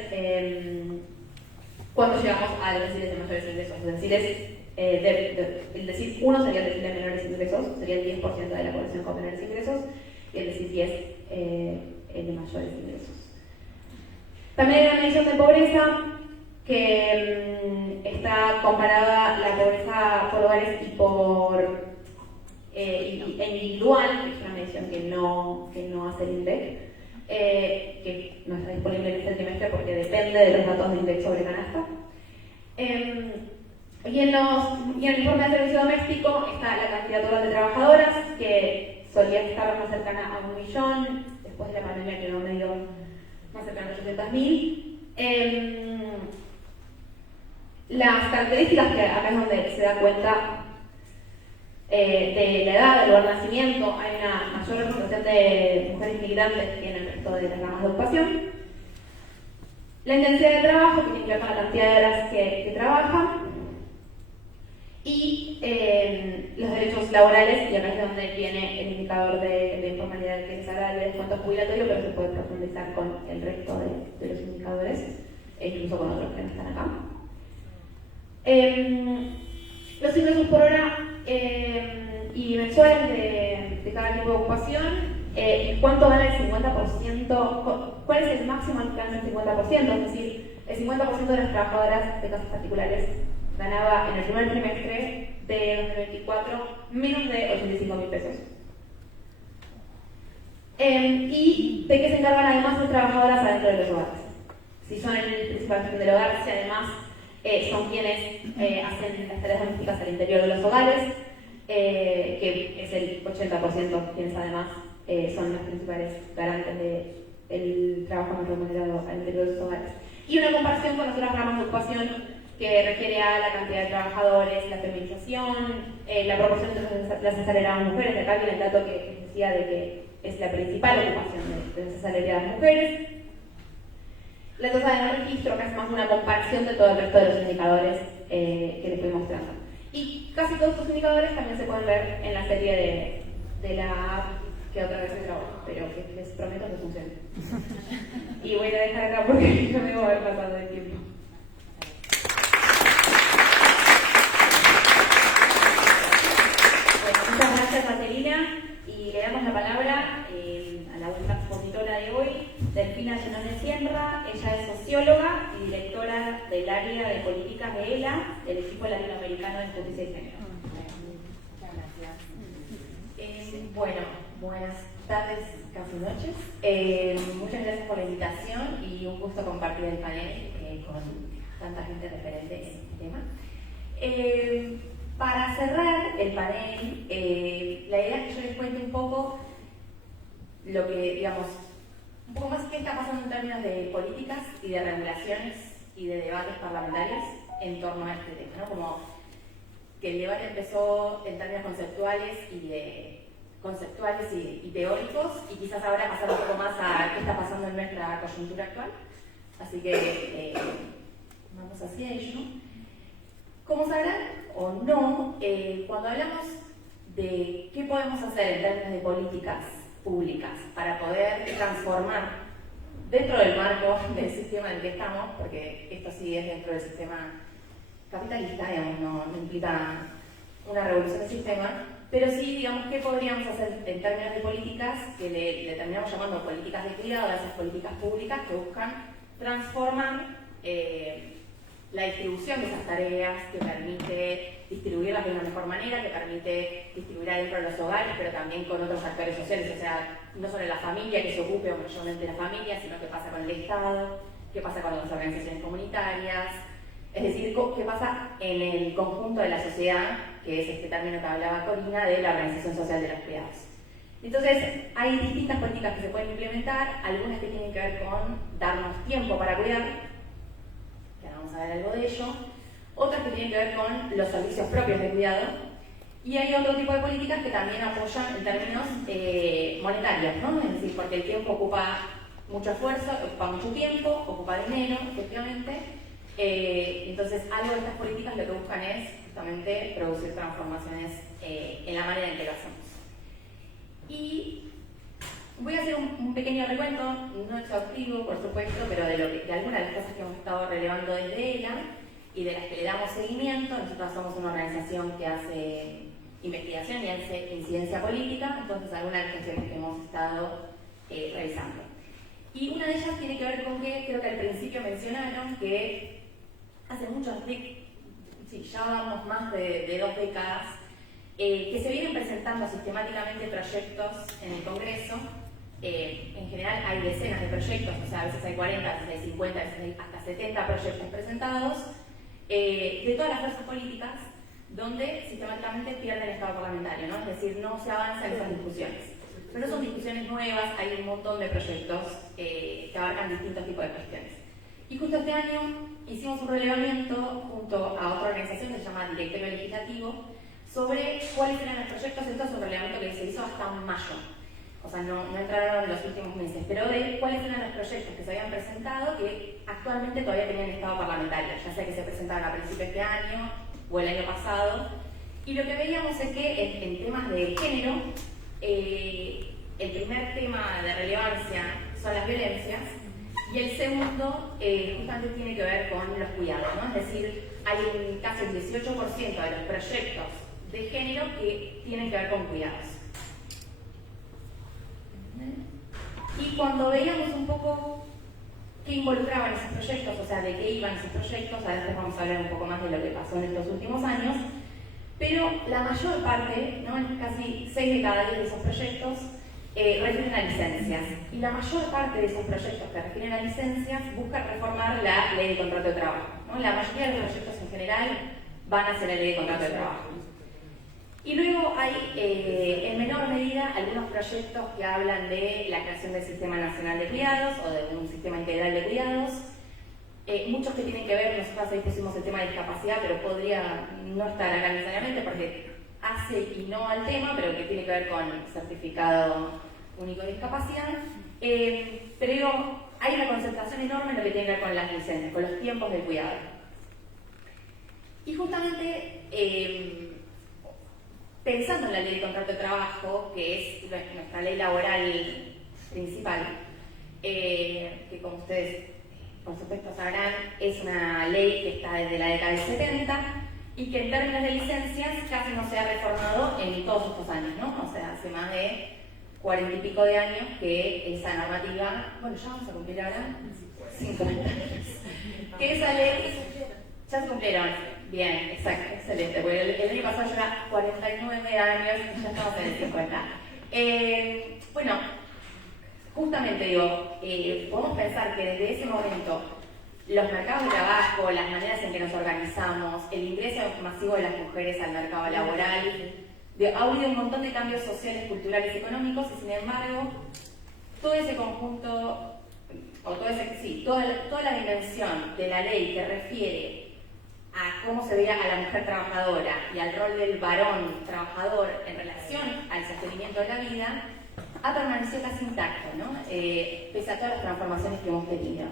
cuando llegamos a los deciles de mayores ingresos. Los deciles, el decil 1 sería el decil de menores ingresos, sería el 10% de la población con menores ingresos, y el decil 10 el de mayores ingresos. También hay una medición de pobreza que está comparada la pobreza por hogares y por individual, que es una medición que no hace el INDEC, que no está disponible en este trimestre porque depende de los datos de INDEC sobre canasta. Y en el informe de servicio doméstico está la cantidad total de trabajadoras, que solía estar más cercana a 1 millón, después de la pandemia quedó medio más cercana a 800.000. Las características, que acá es donde se da cuenta de la edad, del lugar de nacimiento, hay una mayor representación de mujeres migrantes que en el resto de las ramas de ocupación. La intensidad de trabajo, que tiene que ver con la cantidad de horas que trabajan, y los derechos laborales, y acá es donde viene el indicador de informalidad, que es ahora el descuento jubilatorio, pero se puede profundizar con el resto de los indicadores, e incluso con otros que no están acá. Los ingresos por hora y mensuales de cada tipo de ocupación, ¿cuánto gana el 50%? ¿Cuál es el máximo al que gana el 50%? Es decir, el 50% de las trabajadoras de casas particulares ganaba en el primer trimestre de 2024 menos de 85.000 pesos. ¿Y de qué se encargan además las trabajadoras adentro de los hogares? Si son el principal fin del hogar, si además son quienes hacen las tareas domésticas al interior de los hogares, que es el 80%, quienes además son los principales garantes del trabajo no remunerado al interior de los hogares. Y una comparación con otras ramas de ocupación que refiere a la cantidad de trabajadores, la feminización, la proporción de las asalariadas mujeres. De acá viene el dato que decía de que es la principal ocupación de las asalariadas mujeres. La tasa de no registro, que es más una comparación de todo el resto de los indicadores que les estoy mostrando. Y casi todos estos indicadores también se pueden ver en la serie de la app que otra vez se trabaja, pero que les prometo que funcione. Y voy a dejar acá porque no me voy a haber pasado de tiempo. Bueno, muchas gracias, Caterina, y le damos la palabra a la última expositora de hoy, Delfina Llenone Sierra. Ella es socióloga y directora del área de políticas de ELA, del equipo latinoamericano de justicia y género. Muchas gracias. Bueno, buenas tardes, casi noches. Muchas gracias por la invitación y un gusto compartir el panel con tanta gente referente en este tema. Para cerrar el panel, la idea es que yo les cuente un poco lo que, digamos, un poco más qué está pasando en términos de políticas y de regulaciones y de debates parlamentarios en torno a este tema, ¿no? Como que el debate empezó en términos conceptuales y teóricos, y quizás ahora pasar un poco más a qué está pasando en nuestra coyuntura actual. Así que vamos hacia ello. Como sabrán o no, cuando hablamos de qué podemos hacer en términos de políticas públicas para poder transformar dentro del marco del sistema en el que estamos, porque esto sí es dentro del sistema capitalista, digamos, no implica una revolución del sistema, pero sí, digamos, qué podríamos hacer en términos de políticas que le terminamos llamando políticas de cuidado, esas políticas públicas que buscan transformar la distribución de esas tareas, que permite distribuirlas de una mejor manera, que permite distribuir adentro de los hogares, pero también con otros actores sociales, o sea, no solo la familia que se ocupe o mayormente la familia, sino qué pasa con el Estado, qué pasa con las organizaciones comunitarias, es decir, qué pasa en el conjunto de la sociedad, que es este término que hablaba Corina, de la organización social de los cuidados. Entonces, hay distintas políticas que se pueden implementar, algunas que tienen que ver con darnos tiempo para cuidar, que ahora vamos a ver algo de ello, otras que tienen que ver con los servicios propios de cuidado, y hay otro tipo de políticas que también apoyan en términos monetarios, ¿no? Es decir, porque el tiempo ocupa mucho esfuerzo, ocupa mucho tiempo, ocupa dinero, efectivamente. Entonces, algo de estas políticas lo que buscan es justamente producir transformaciones en la manera en que lo hacemos. Y voy a hacer un pequeño recuento, no exhaustivo, por supuesto, pero de algunas de las cosas que hemos estado relevando desde ELA y de las que le damos seguimiento. Nosotros somos una organización que hace investigación y hace incidencia política, entonces algunas de las cuestiones que hemos estado revisando. Y una de ellas tiene que ver con que creo que al principio mencionaron que hace muchos, ya vamos más de 2 décadas, que se vienen presentando sistemáticamente proyectos en el Congreso. En general hay decenas de proyectos, o sea, a veces hay 40, a veces hay 50, a veces hay hasta 70 proyectos presentados de todas las fuerzas políticas, donde sistemáticamente pierden el estado parlamentario, ¿no? Es decir, no se avanza en esas discusiones. Pero no son discusiones nuevas, hay un montón de proyectos que abarcan distintos tipos de cuestiones. Y justo este año hicimos un relevamiento junto a otra organización que se llama Directorio Legislativo sobre cuáles eran los proyectos. Esto es un relevamiento que se hizo hasta mayo, o sea, no entraron en los últimos meses, pero de cuáles eran los proyectos que se habían presentado que actualmente todavía tenían estado parlamentario, ya sea que se presentaron a principios de este año o el año pasado. Y lo que veíamos es que en temas de género, el primer tema de relevancia son las violencias, y el segundo justamente tiene que ver con los cuidados, ¿no? Es decir, hay casi un 18% de los proyectos de género que tienen que ver con cuidados. Y cuando veíamos un poco qué involucraban esos proyectos, o sea, de qué iban esos proyectos, a veces vamos a hablar un poco más de lo que pasó en estos últimos años, pero la mayor parte, ¿no? Casi 6 de cada 10 de esos proyectos refieren a licencias. Y la mayor parte de esos proyectos que refieren a licencias buscan reformar la ley de contrato de trabajo, ¿no? La mayoría de los proyectos en general van hacia la ley de contrato de trabajo. Y luego hay, en menor medida, algunos proyectos que hablan de la creación del Sistema Nacional de Cuidados o de un sistema integral de cuidados. Muchos que tienen que ver, nosotros ahí pusimos el tema de discapacidad, pero podría no estar acá necesariamente porque hace y no al tema, pero que tiene que ver con certificado único de discapacidad. Pero hay una concentración enorme en lo que tiene que ver con las licencias, con los tiempos de cuidado. Y justamente, pensando en la ley de contrato de trabajo, que es nuestra ley laboral principal, que como ustedes por supuesto sabrán, es una ley que está desde la década del 70 y que en términos de licencias casi no se ha reformado en todos estos años, ¿no? O sea, hace más de 40 y pico de años que esa normativa, bueno, ya vamos a cumplir ahora 50 años, que esa ley ya se cumplieron. Bien, exacto, excelente, porque el año pasado yo era 49 años, ya estamos en el 50. Bueno, justamente digo, podemos pensar que desde ese momento los mercados de trabajo, las maneras en que nos organizamos, el ingreso masivo de las mujeres al mercado laboral, ha habido un montón de cambios sociales, culturales y económicos, y sin embargo, todo ese conjunto, o toda la dimensión de la ley que refiere a cómo se veía a la mujer trabajadora y al rol del varón trabajador en relación al sostenimiento de la vida, ha permanecido casi intacto, ¿no? Pese a todas las transformaciones que hemos tenido.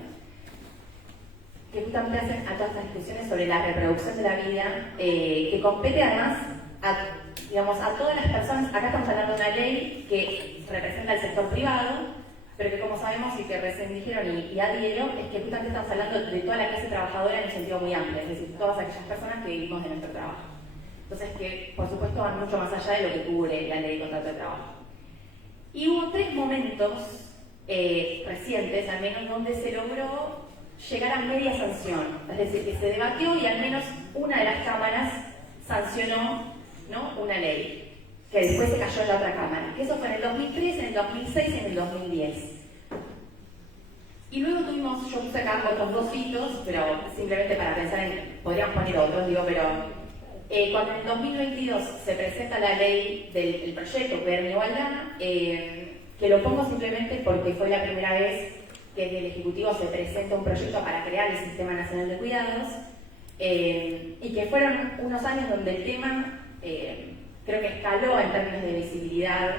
Que justamente hacen a todas estas discusiones sobre la reproducción de la vida, que compete además a todas las personas. Acá estamos hablando de una ley que representa al sector privado, pero que, como sabemos y que recién dijeron y adhiero, es que justamente estamos hablando de toda la clase trabajadora en un sentido muy amplio, es decir, todas aquellas personas que vivimos de nuestro trabajo. Entonces, que por supuesto van mucho más allá de lo que cubre la ley de contrato de trabajo. Y hubo 3 momentos recientes, al menos, donde se logró llegar a media sanción, es decir, que se debatió y al menos una de las cámaras sancionó, ¿no?, una ley, que después se cayó en la otra cámara, que eso fue en el 2003, en el 2006 y en el 2010. Y luego tuvimos, yo puse acá otros 2 hitos, pero simplemente para pensar en, podríamos poner otros, digo, pero cuando en el 2022 se presenta la ley del proyecto Poder en Igualdad, que lo pongo simplemente porque fue la primera vez que desde el Ejecutivo se presenta un proyecto para crear el Sistema Nacional de Cuidados, y que fueron unos años donde el tema creo que escaló en términos de visibilidad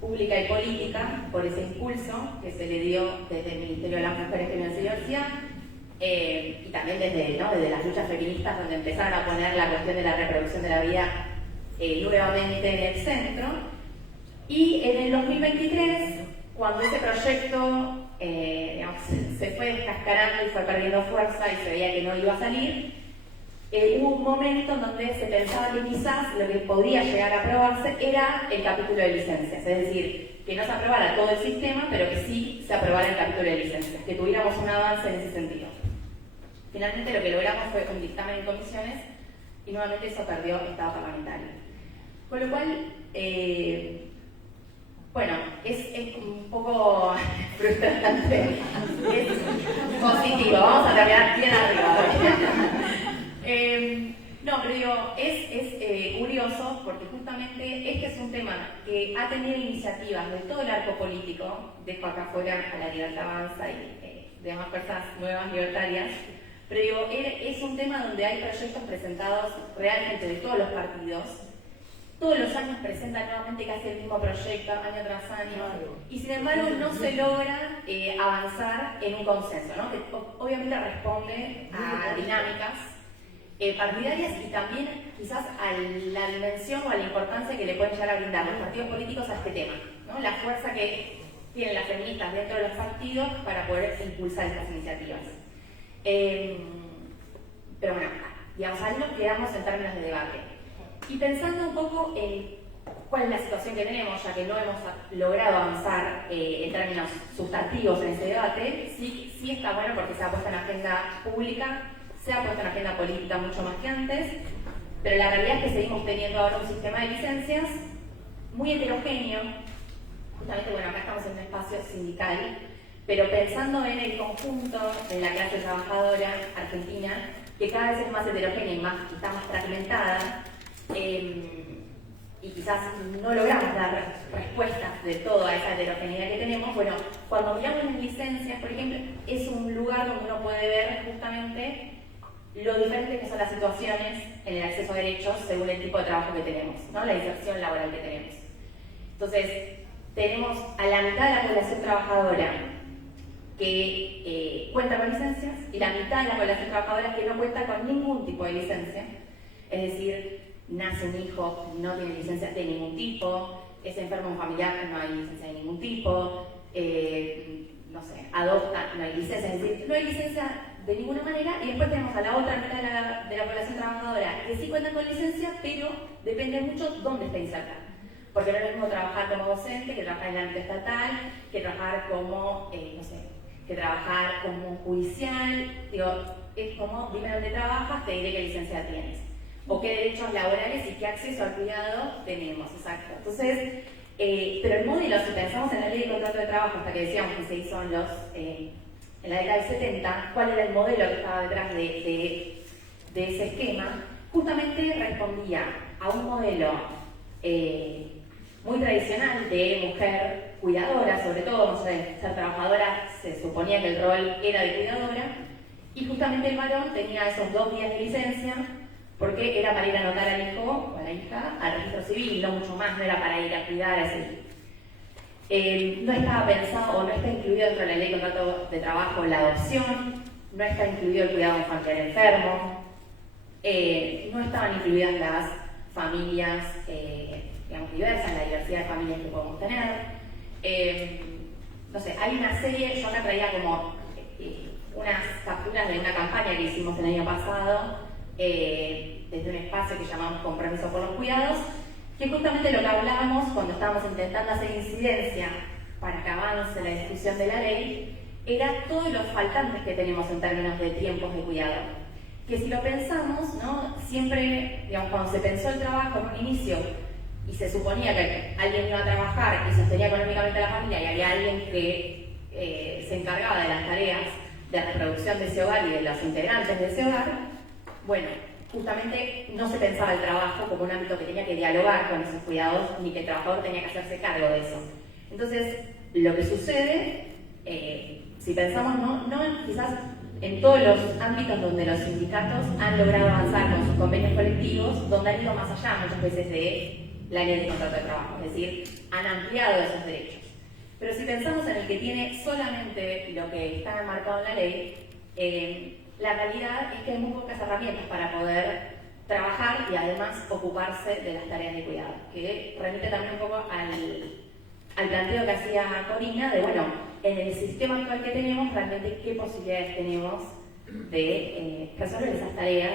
pública y política por ese impulso que se le dio desde el Ministerio de las Mujeres, Género y Diversidad, y también desde las luchas feministas, donde empezaron a poner la cuestión de la reproducción de la vida nuevamente en el centro. Y en el 2023, cuando ese proyecto se fue descascarando y fue perdiendo fuerza y se veía que no iba a salir, hubo un momento en donde se pensaba que quizás lo que podría llegar a aprobarse era el capítulo de licencias, es decir, que no se aprobara todo el sistema, pero que sí se aprobara el capítulo de licencias, que tuviéramos un avance en ese sentido. Finalmente lo que logramos fue un dictamen en comisiones y nuevamente eso perdió estado parlamentario. Con lo cual, bueno, es un poco frustrante, es positivo, vamos a terminar bien arriba. No, pero digo, es curioso porque justamente este es un tema que ha tenido iniciativas de todo el arco político, dejo acá afuera a la Libertad Avanza y demás fuerzas nuevas libertarias, pero digo, es un tema donde hay proyectos presentados realmente de todos los partidos. Todos los años presentan nuevamente casi el mismo proyecto, año tras año, y sin embargo no se logra avanzar en un consenso, ¿no? Que obviamente responde a dinámicas partidarias y también quizás a la dimensión o a la importancia que le pueden llegar a brindar los partidos políticos a este tema, ¿no? La fuerza que tienen las feministas dentro de los partidos para poder impulsar estas iniciativas. Pero bueno, digamos, ahí nos quedamos en términos de debate. Y pensando un poco en cuál es la situación que tenemos, ya que no hemos logrado avanzar en términos sustantivos en ese debate, sí está bueno porque se ha puesto en agenda pública, se ha puesto en agenda política mucho más que antes, pero la realidad es que seguimos teniendo ahora un sistema de licencias muy heterogéneo. Justamente, bueno, acá estamos en un espacio sindical, pero pensando en el conjunto de la clase trabajadora argentina, que cada vez es más heterogénea y está más fragmentada, y quizás no logramos dar respuestas de toda esa heterogeneidad que tenemos. Bueno, cuando miramos en licencias, por ejemplo, es un lugar donde uno puede ver justamente lo diferente que son las situaciones en el acceso a derechos según el tipo de trabajo que tenemos, ¿no? La inserción laboral que tenemos. Entonces, tenemos a la mitad de la población trabajadora que cuenta con licencias y la mitad de la población trabajadora que no cuenta con ningún tipo de licencia. Es decir, nace un hijo, no tiene licencia de ningún tipo, es enfermo un familiar, no hay licencia de ningún tipo, no sé, adopta, no hay licencia, es decir, no hay licencia de ninguna manera. Y después tenemos a la otra mitad de la población trabajadora que sí cuenta con licencia, pero depende mucho dónde está insertada. Porque no es lo mismo trabajar como docente que trabajar en el ámbito estatal, que trabajar como, no sé, que trabajar como judicial. Digo, es como, dime dónde trabajas, te diré qué licencia tienes. O qué derechos laborales y qué acceso al cuidado tenemos, exacto. Entonces, pero el modelo, si pensamos en la ley de contrato de trabajo, hasta que decíamos que se hizo en la década del 70, cuál era el modelo que estaba detrás de ese esquema, justamente respondía a un modelo muy tradicional de mujer cuidadora, sobre todo, no sé, ser trabajadora, se suponía que el rol era de cuidadora, Y justamente el varón tenía esos 2 días de licencia porque era para ir a anotar al hijo o a la hija al registro civil, no mucho más, no era para ir a cuidar a ese hijo. No estaba pensado o no está incluido dentro de la ley de contrato de trabajo la adopción, no está incluido el cuidado de un familiar enfermo, no estaban incluidas las familias digamos, diversas, la diversidad de familias que podemos tener. No sé, hay una serie, yo acá traía como unas capturas de una campaña que hicimos el año pasado desde un espacio que llamamos Compromiso por los Cuidados, que justamente lo que hablábamos cuando estábamos intentando hacer incidencia para que avance la discusión de la ley era todos los faltantes que tenemos en términos de tiempos de cuidado. Que si lo pensamos, ¿no? Siempre, digamos, cuando se pensó el trabajo en un inicio y se suponía que alguien iba a trabajar y sostenía económicamente a la familia y había alguien que se encargaba de las tareas de reproducción de ese hogar y de los integrantes de ese hogar, bueno, justamente no se pensaba el trabajo como un ámbito que tenía que dialogar con esos cuidados ni que el trabajador tenía que hacerse cargo de eso. Entonces, lo que sucede, si pensamos, no quizás en todos los ámbitos donde los sindicatos han logrado avanzar con sus convenios colectivos, donde han ido más allá muchas veces de la ley de contrato de trabajo, es decir, han ampliado esos derechos. Pero si pensamos en el que tiene solamente lo que está enmarcado en la ley, la realidad es que hay muy pocas herramientas para poder trabajar y además ocuparse de las tareas de cuidado, que remite también un poco al planteo que hacía Corina de, bueno, en el sistema actual que tenemos, realmente qué posibilidades tenemos de resolver esas tareas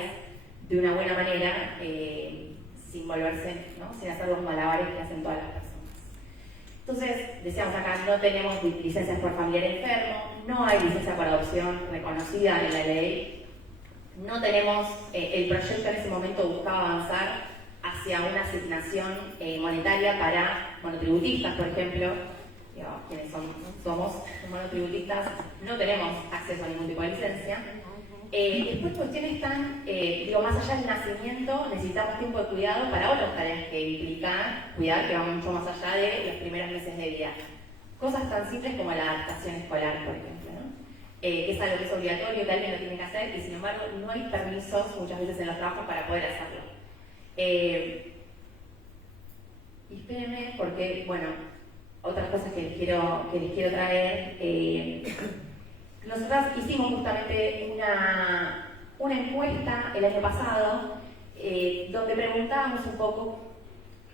de una buena manera, sin volverse, ¿no? Sin hacer los malabares que hacen todas las personas. Entonces, decíamos acá, no tenemos licencias por familiar enfermo, no hay licencia por adopción reconocida en la ley, no tenemos, el proyecto en ese momento buscaba avanzar hacia una asignación monetaria para monotributistas, por ejemplo, quienes somos monotributistas, no tenemos acceso a ningún tipo de licencia. Después cuestiones tan, más allá del nacimiento, necesitamos tiempo de cuidado para otras tareas que implican cuidar, que van mucho más allá de los primeros meses de vida. Cosas tan simples como la adaptación escolar, por ejemplo, ¿no? Que es algo que es obligatorio, que alguien lo tiene que hacer, y sin embargo no hay permisos muchas veces en los trabajos para poder hacerlo. Y espérenme, porque, bueno, otras cosas que les quiero traer. Nosotras hicimos justamente una encuesta el año pasado donde preguntábamos un poco,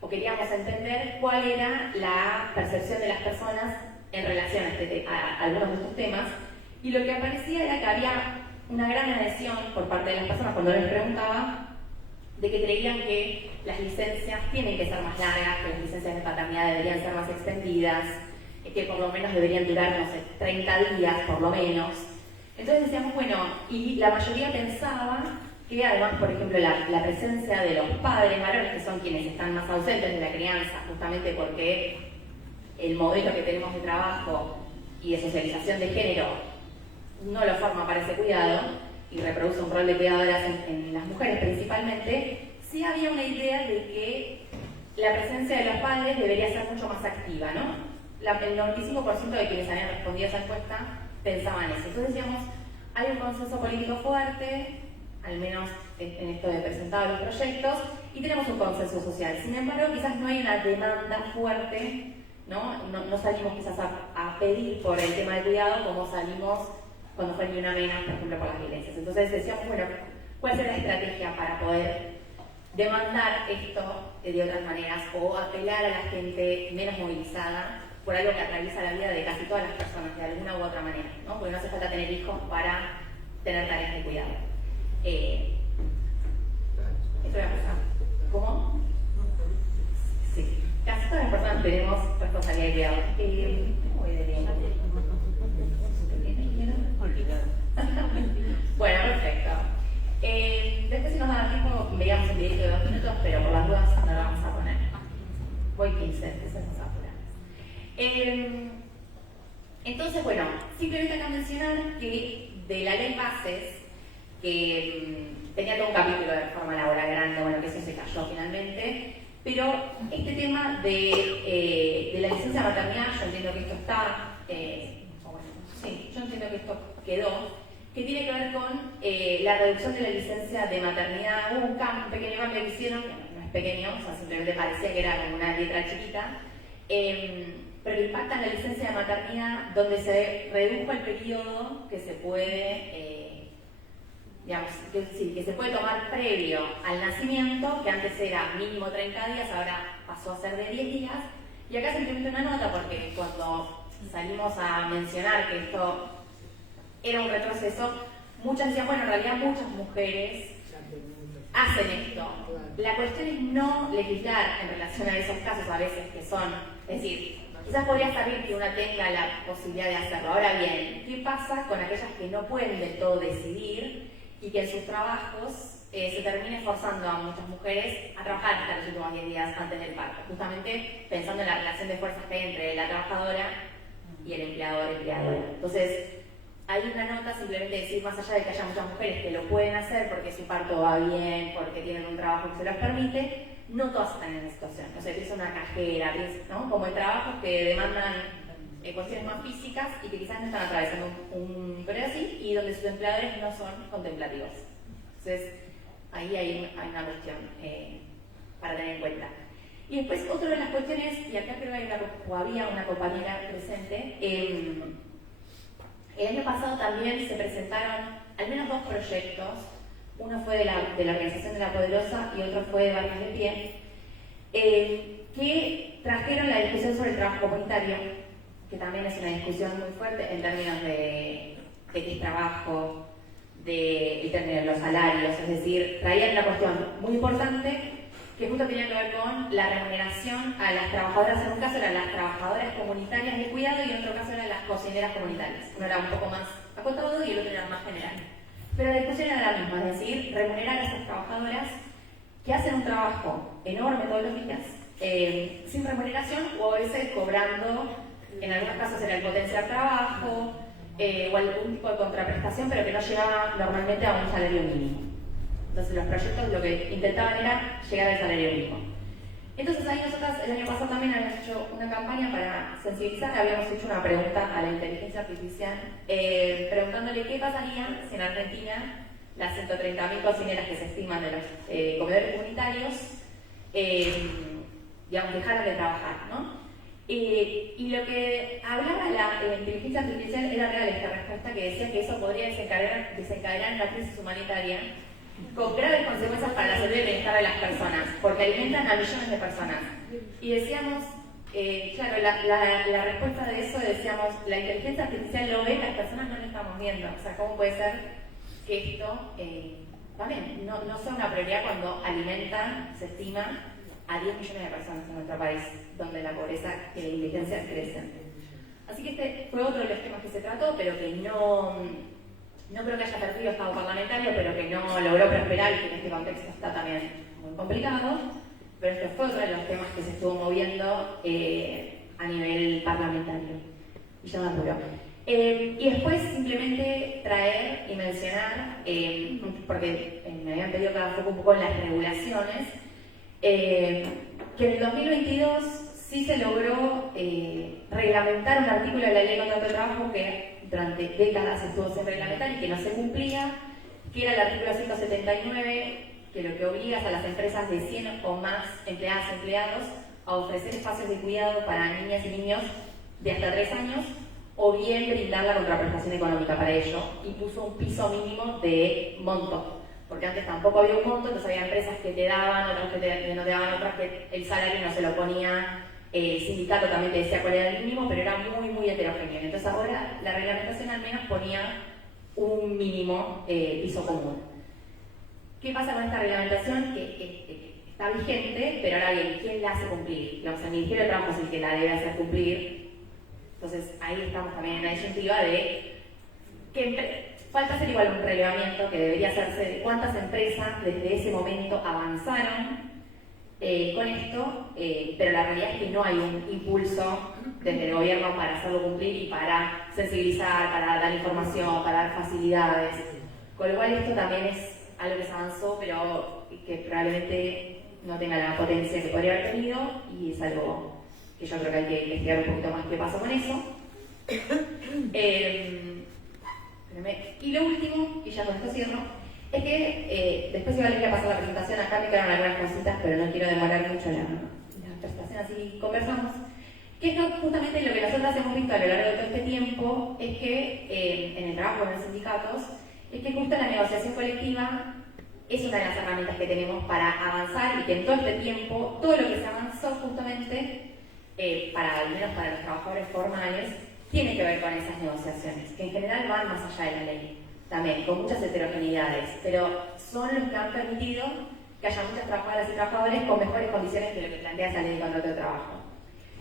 o queríamos entender cuál era la percepción de las personas en relación a algunos de estos temas, y lo que aparecía era que había una gran adhesión por parte de las personas cuando les preguntaba de que creían que las licencias tienen que ser más largas, que las licencias de paternidad deberían ser más extendidas, que por lo menos deberían durar, no sé, 30 días por lo menos. Entonces decíamos, bueno, y la mayoría pensaba que además, por ejemplo, la presencia de los padres varones, que son quienes están más ausentes de la crianza, justamente porque el modelo que tenemos de trabajo y de socialización de género no lo forma para ese cuidado y reproduce un rol de cuidadoras en las mujeres principalmente, sí había una idea de que la presencia de los padres debería ser mucho más activa, ¿no? El 95% de quienes habían respondido a esa encuesta pensaban eso. Entonces decíamos, hay un consenso político fuerte, al menos en esto de presentar los proyectos, y tenemos un consenso social. Sin embargo, quizás no hay una demanda fuerte, no salimos quizás a pedir por el tema de cuidado como salimos cuando fue Ni Una Menos, por ejemplo, por las violencias. Entonces decíamos, bueno, ¿cuál es la estrategia para poder demandar esto de otras maneras o apelar a la gente menos movilizada por algo que atraviesa la vida de casi todas las personas de alguna u otra manera, ¿no? Porque no hace falta tener hijos para tener tareas de cuidado. Esto voy a pasar. ¿Cómo? Sí. Casi todas las personas tenemos responsabilidad de cuidado. Voy de bien. Bueno, perfecto. Después si nos da tiempo veíamos el videito de 2 minutos, pero por las dudas no lo vamos a poner. Voy 15, entonces nos apuramos. Entonces, bueno, simplemente acá mencionar que de la ley bases, que tenía todo un capítulo de reforma laboral grande, bueno, que eso se cayó finalmente, pero este tema de la licencia de maternidad, yo entiendo que esto está, sí, yo entiendo que esto quedó, que tiene que ver con la reducción de la licencia de maternidad. Hubo un pequeño cambio que hicieron, que no es pequeño, o sea, simplemente parecía que era como una letra chiquita, pero que impacta en la licencia de maternidad, donde se redujo el periodo que se puede, digamos, que se puede tomar previo al nacimiento, que antes era mínimo 30 días, ahora pasó a ser de 10 días. Y acá se implementa una nota porque cuando salimos a mencionar que esto era un retroceso, muchas decían, bueno, en realidad muchas mujeres hacen esto. La cuestión es no legislar en relación a esos casos a veces que son, es decir, quizás podría salir que una tenga la posibilidad de hacerlo. Ahora bien, ¿qué pasa con aquellas que no pueden del todo decidir y que en sus trabajos se termine forzando a muchas mujeres a trabajar hasta los últimos 10 días antes del parto? Justamente pensando en la relación de fuerzas que hay entre la trabajadora y el empleador-empleadora. Entonces, hay una nota simplemente decir, más allá de que haya muchas mujeres que lo pueden hacer porque su parto va bien, porque tienen un trabajo que se los permite, no todas están en esa situación. No sé, piensa una cajera, ¿no? Como en trabajos que demandan cuestiones más físicas y que quizás no están atravesando un periodo así y donde sus empleadores no son contemplativos. Entonces, ahí hay una cuestión para tener en cuenta. Y después, otra de las cuestiones, y acá creo que había una compañera presente, el año pasado también se presentaron al menos 2 proyectos. Uno fue de la Organización de la Poderosa y otro fue de Barrios de Pie, que trajeron la discusión sobre el trabajo comunitario, que también es una discusión muy fuerte en términos de qué es trabajo, de los salarios, es decir, traían una cuestión muy importante que justo tenía que ver con la remuneración a las trabajadoras. En un caso eran las trabajadoras comunitarias de cuidado y en otro caso eran las cocineras comunitarias. Uno era un poco más acotado y el otro era más general. Pero la discusión era la misma, es decir, remunerar a esas trabajadoras que hacen un trabajo enorme todos los días, sin remuneración o a veces cobrando, en algunos casos era el potenciar trabajo, o algún tipo de contraprestación, pero que no llegaba normalmente a un salario mínimo. Entonces los proyectos lo que intentaban era llegar al salario mínimo. Entonces ahí nosotras el año pasado también habíamos hecho una campaña para sensibilizar, habíamos hecho una pregunta a la inteligencia artificial, preguntándole qué pasaría si en Argentina las 130.000 cocineras que se estiman de los comedores comunitarios, digamos, dejaran de trabajar, ¿no? Y lo que hablaba la inteligencia artificial era real esta respuesta, que decía que eso podría desencadenar una crisis humanitaria con graves consecuencias para la salud y el bienestar de las personas, porque alimentan a millones de personas. Y decíamos, claro, la respuesta de eso, decíamos, la inteligencia artificial lo ve, las personas no lo estamos viendo. O sea, ¿cómo puede ser que esto también no sea una prioridad cuando alimentan, se estima, a 10 millones de personas en nuestro país, donde la pobreza y la indigencia crecen? Así que este fue otro de los temas que se trató, pero que no creo que haya perdido estado parlamentario, pero que no logró prosperar y que en este contexto está también muy complicado. Pero este fue otro de los temas que se estuvo moviendo a nivel parlamentario. Y ya me apuro. Y después simplemente traer y mencionar, porque me habían pedido que haga un poco en las regulaciones, que en el 2022 sí se logró reglamentar un artículo de la Ley de Contrato de Trabajo que durante décadas estuvo sin reglamentar y que no se cumplía, que era el artículo 179, que lo que obliga a las empresas de 100 o más empleadas o empleados a ofrecer espacios de cuidado para niñas y niños de hasta 3 años, o bien brindar la contraprestación económica para ello, y puso un piso mínimo de monto, porque antes tampoco había un monto, entonces había empresas que te daban, otras que no te daban, otras que el salario no se lo ponía, el sindicato también te decía cuál era el mínimo, pero era muy, muy heterogéneo. Entonces ahora la reglamentación al menos ponía un mínimo piso común. ¿Qué pasa con esta reglamentación? Que está vigente, pero ahora bien, ¿quién la hace cumplir? Digamos, el Ministerio de Trabajo es el que la debe hacer cumplir. Entonces ahí estamos también en la disyuntiva de que falta hacer igual un relevamiento que debería hacerse de cuántas empresas desde ese momento avanzaron con esto, pero la realidad es que no hay un impulso desde el gobierno para hacerlo cumplir y para sensibilizar, para dar información, para dar facilidades. Con lo cual esto también es algo que se avanzó, pero que probablemente no tenga la potencia que podría haber tenido, y es algo que yo creo que hay que investigar un poquito más qué pasó con eso. Y lo último, y ya con esto cierro, es que después igual les voy a pasar la presentación acá, me quedaron algunas cositas, pero no quiero demorar mucho la presentación, así conversamos. Que es justamente lo que nosotros hemos visto a lo largo de todo este tiempo, es que en el trabajo con los sindicatos, es que justo la negociación colectiva es una de las herramientas que tenemos para avanzar y que en todo este tiempo, todo lo que se avanzó justamente, al menos para los trabajadores formales, tiene que ver con esas negociaciones, que en general van más allá de la ley, también, con muchas heterogeneidades, pero son los que han permitido que haya muchas trabajadoras y trabajadores con mejores condiciones de lo que plantea esa ley de contrato de trabajo.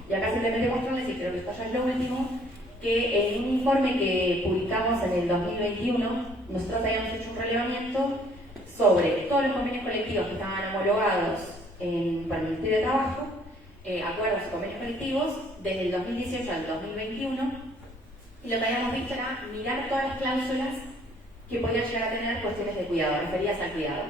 Y acá simplemente mostrarles, y creo que esto ya es lo último, que en un informe que publicamos en el 2021, nosotros habíamos hecho un relevamiento sobre todos los convenios colectivos que estaban homologados por el Ministerio de Trabajo, acuerdos y convenios colectivos, desde el 2018 al 2021, y lo que habíamos visto era mirar todas las cláusulas que podían llegar a tener cuestiones de cuidado, referidas al cuidado.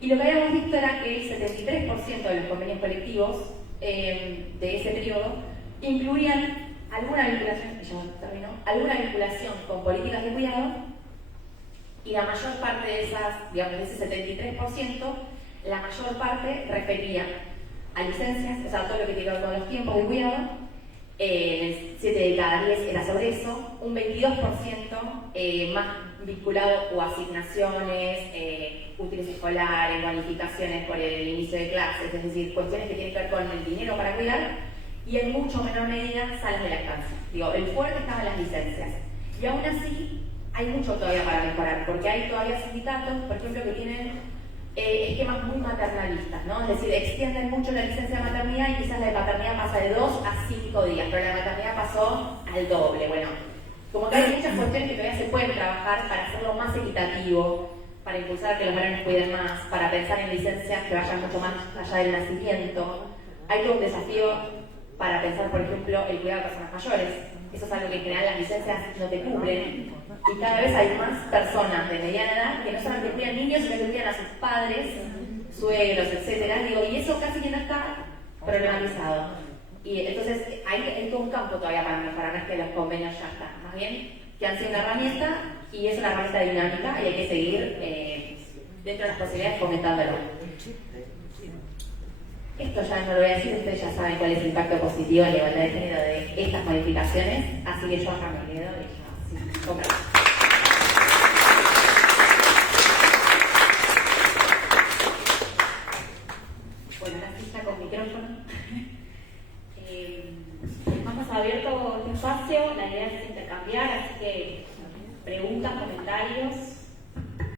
Y lo que habíamos visto era que el 73% de los convenios colectivos de ese periodo incluían alguna vinculación con políticas de cuidado, y la mayor parte de esas, digamos, de ese 73%, la mayor parte refería a licencias, o sea, todo lo que tiene que ver con los tiempos de cuidado. 7 de cada 10 era sobre eso, un 22% más vinculado o a asignaciones, útiles escolares, bonificaciones por el inicio de clases, es decir, cuestiones que tienen que ver con el dinero para cuidar, y en mucho menor medida salas de lactancia. Digo, el fuerte estaba en las licencias. Y aún así, hay mucho todavía para mejorar, porque hay todavía sindicatos, por ejemplo, que tienen esquemas muy maternalistas, ¿no? Es decir, extienden mucho la licencia de maternidad y quizás la de paternidad pasa de 2 a 5 días, pero la de maternidad pasó al doble. Bueno, como que hay muchas cuestiones que todavía se pueden trabajar para hacerlo más equitativo, para impulsar que los varones cuiden más, para pensar en licencias que vayan mucho más allá del nacimiento. Hay todo un desafío para pensar, por ejemplo, el cuidado de personas mayores. Eso es algo que en general las licencias no te cubren. Y cada vez hay más personas de mediana edad que no solamente cuidan niños, sino que cuidan a sus padres, suegros, etcétera. Digo, y eso casi que no está problematizado. Y entonces hay todo un campo todavía para mejorar, no es que los convenios ya están. Más bien que han sido una herramienta, y es una herramienta dinámica, y hay que seguir dentro de las posibilidades fomentándolo. Esto ya no lo voy a decir, ustedes ya saben cuál es el impacto positivo en la igualdad de género de estas modificaciones, así que yo acá me quedo y ya, sí, compra. Bueno, ahora sí está con micrófono. Hemos abierto este espacio, la idea es intercambiar, así que preguntas, comentarios.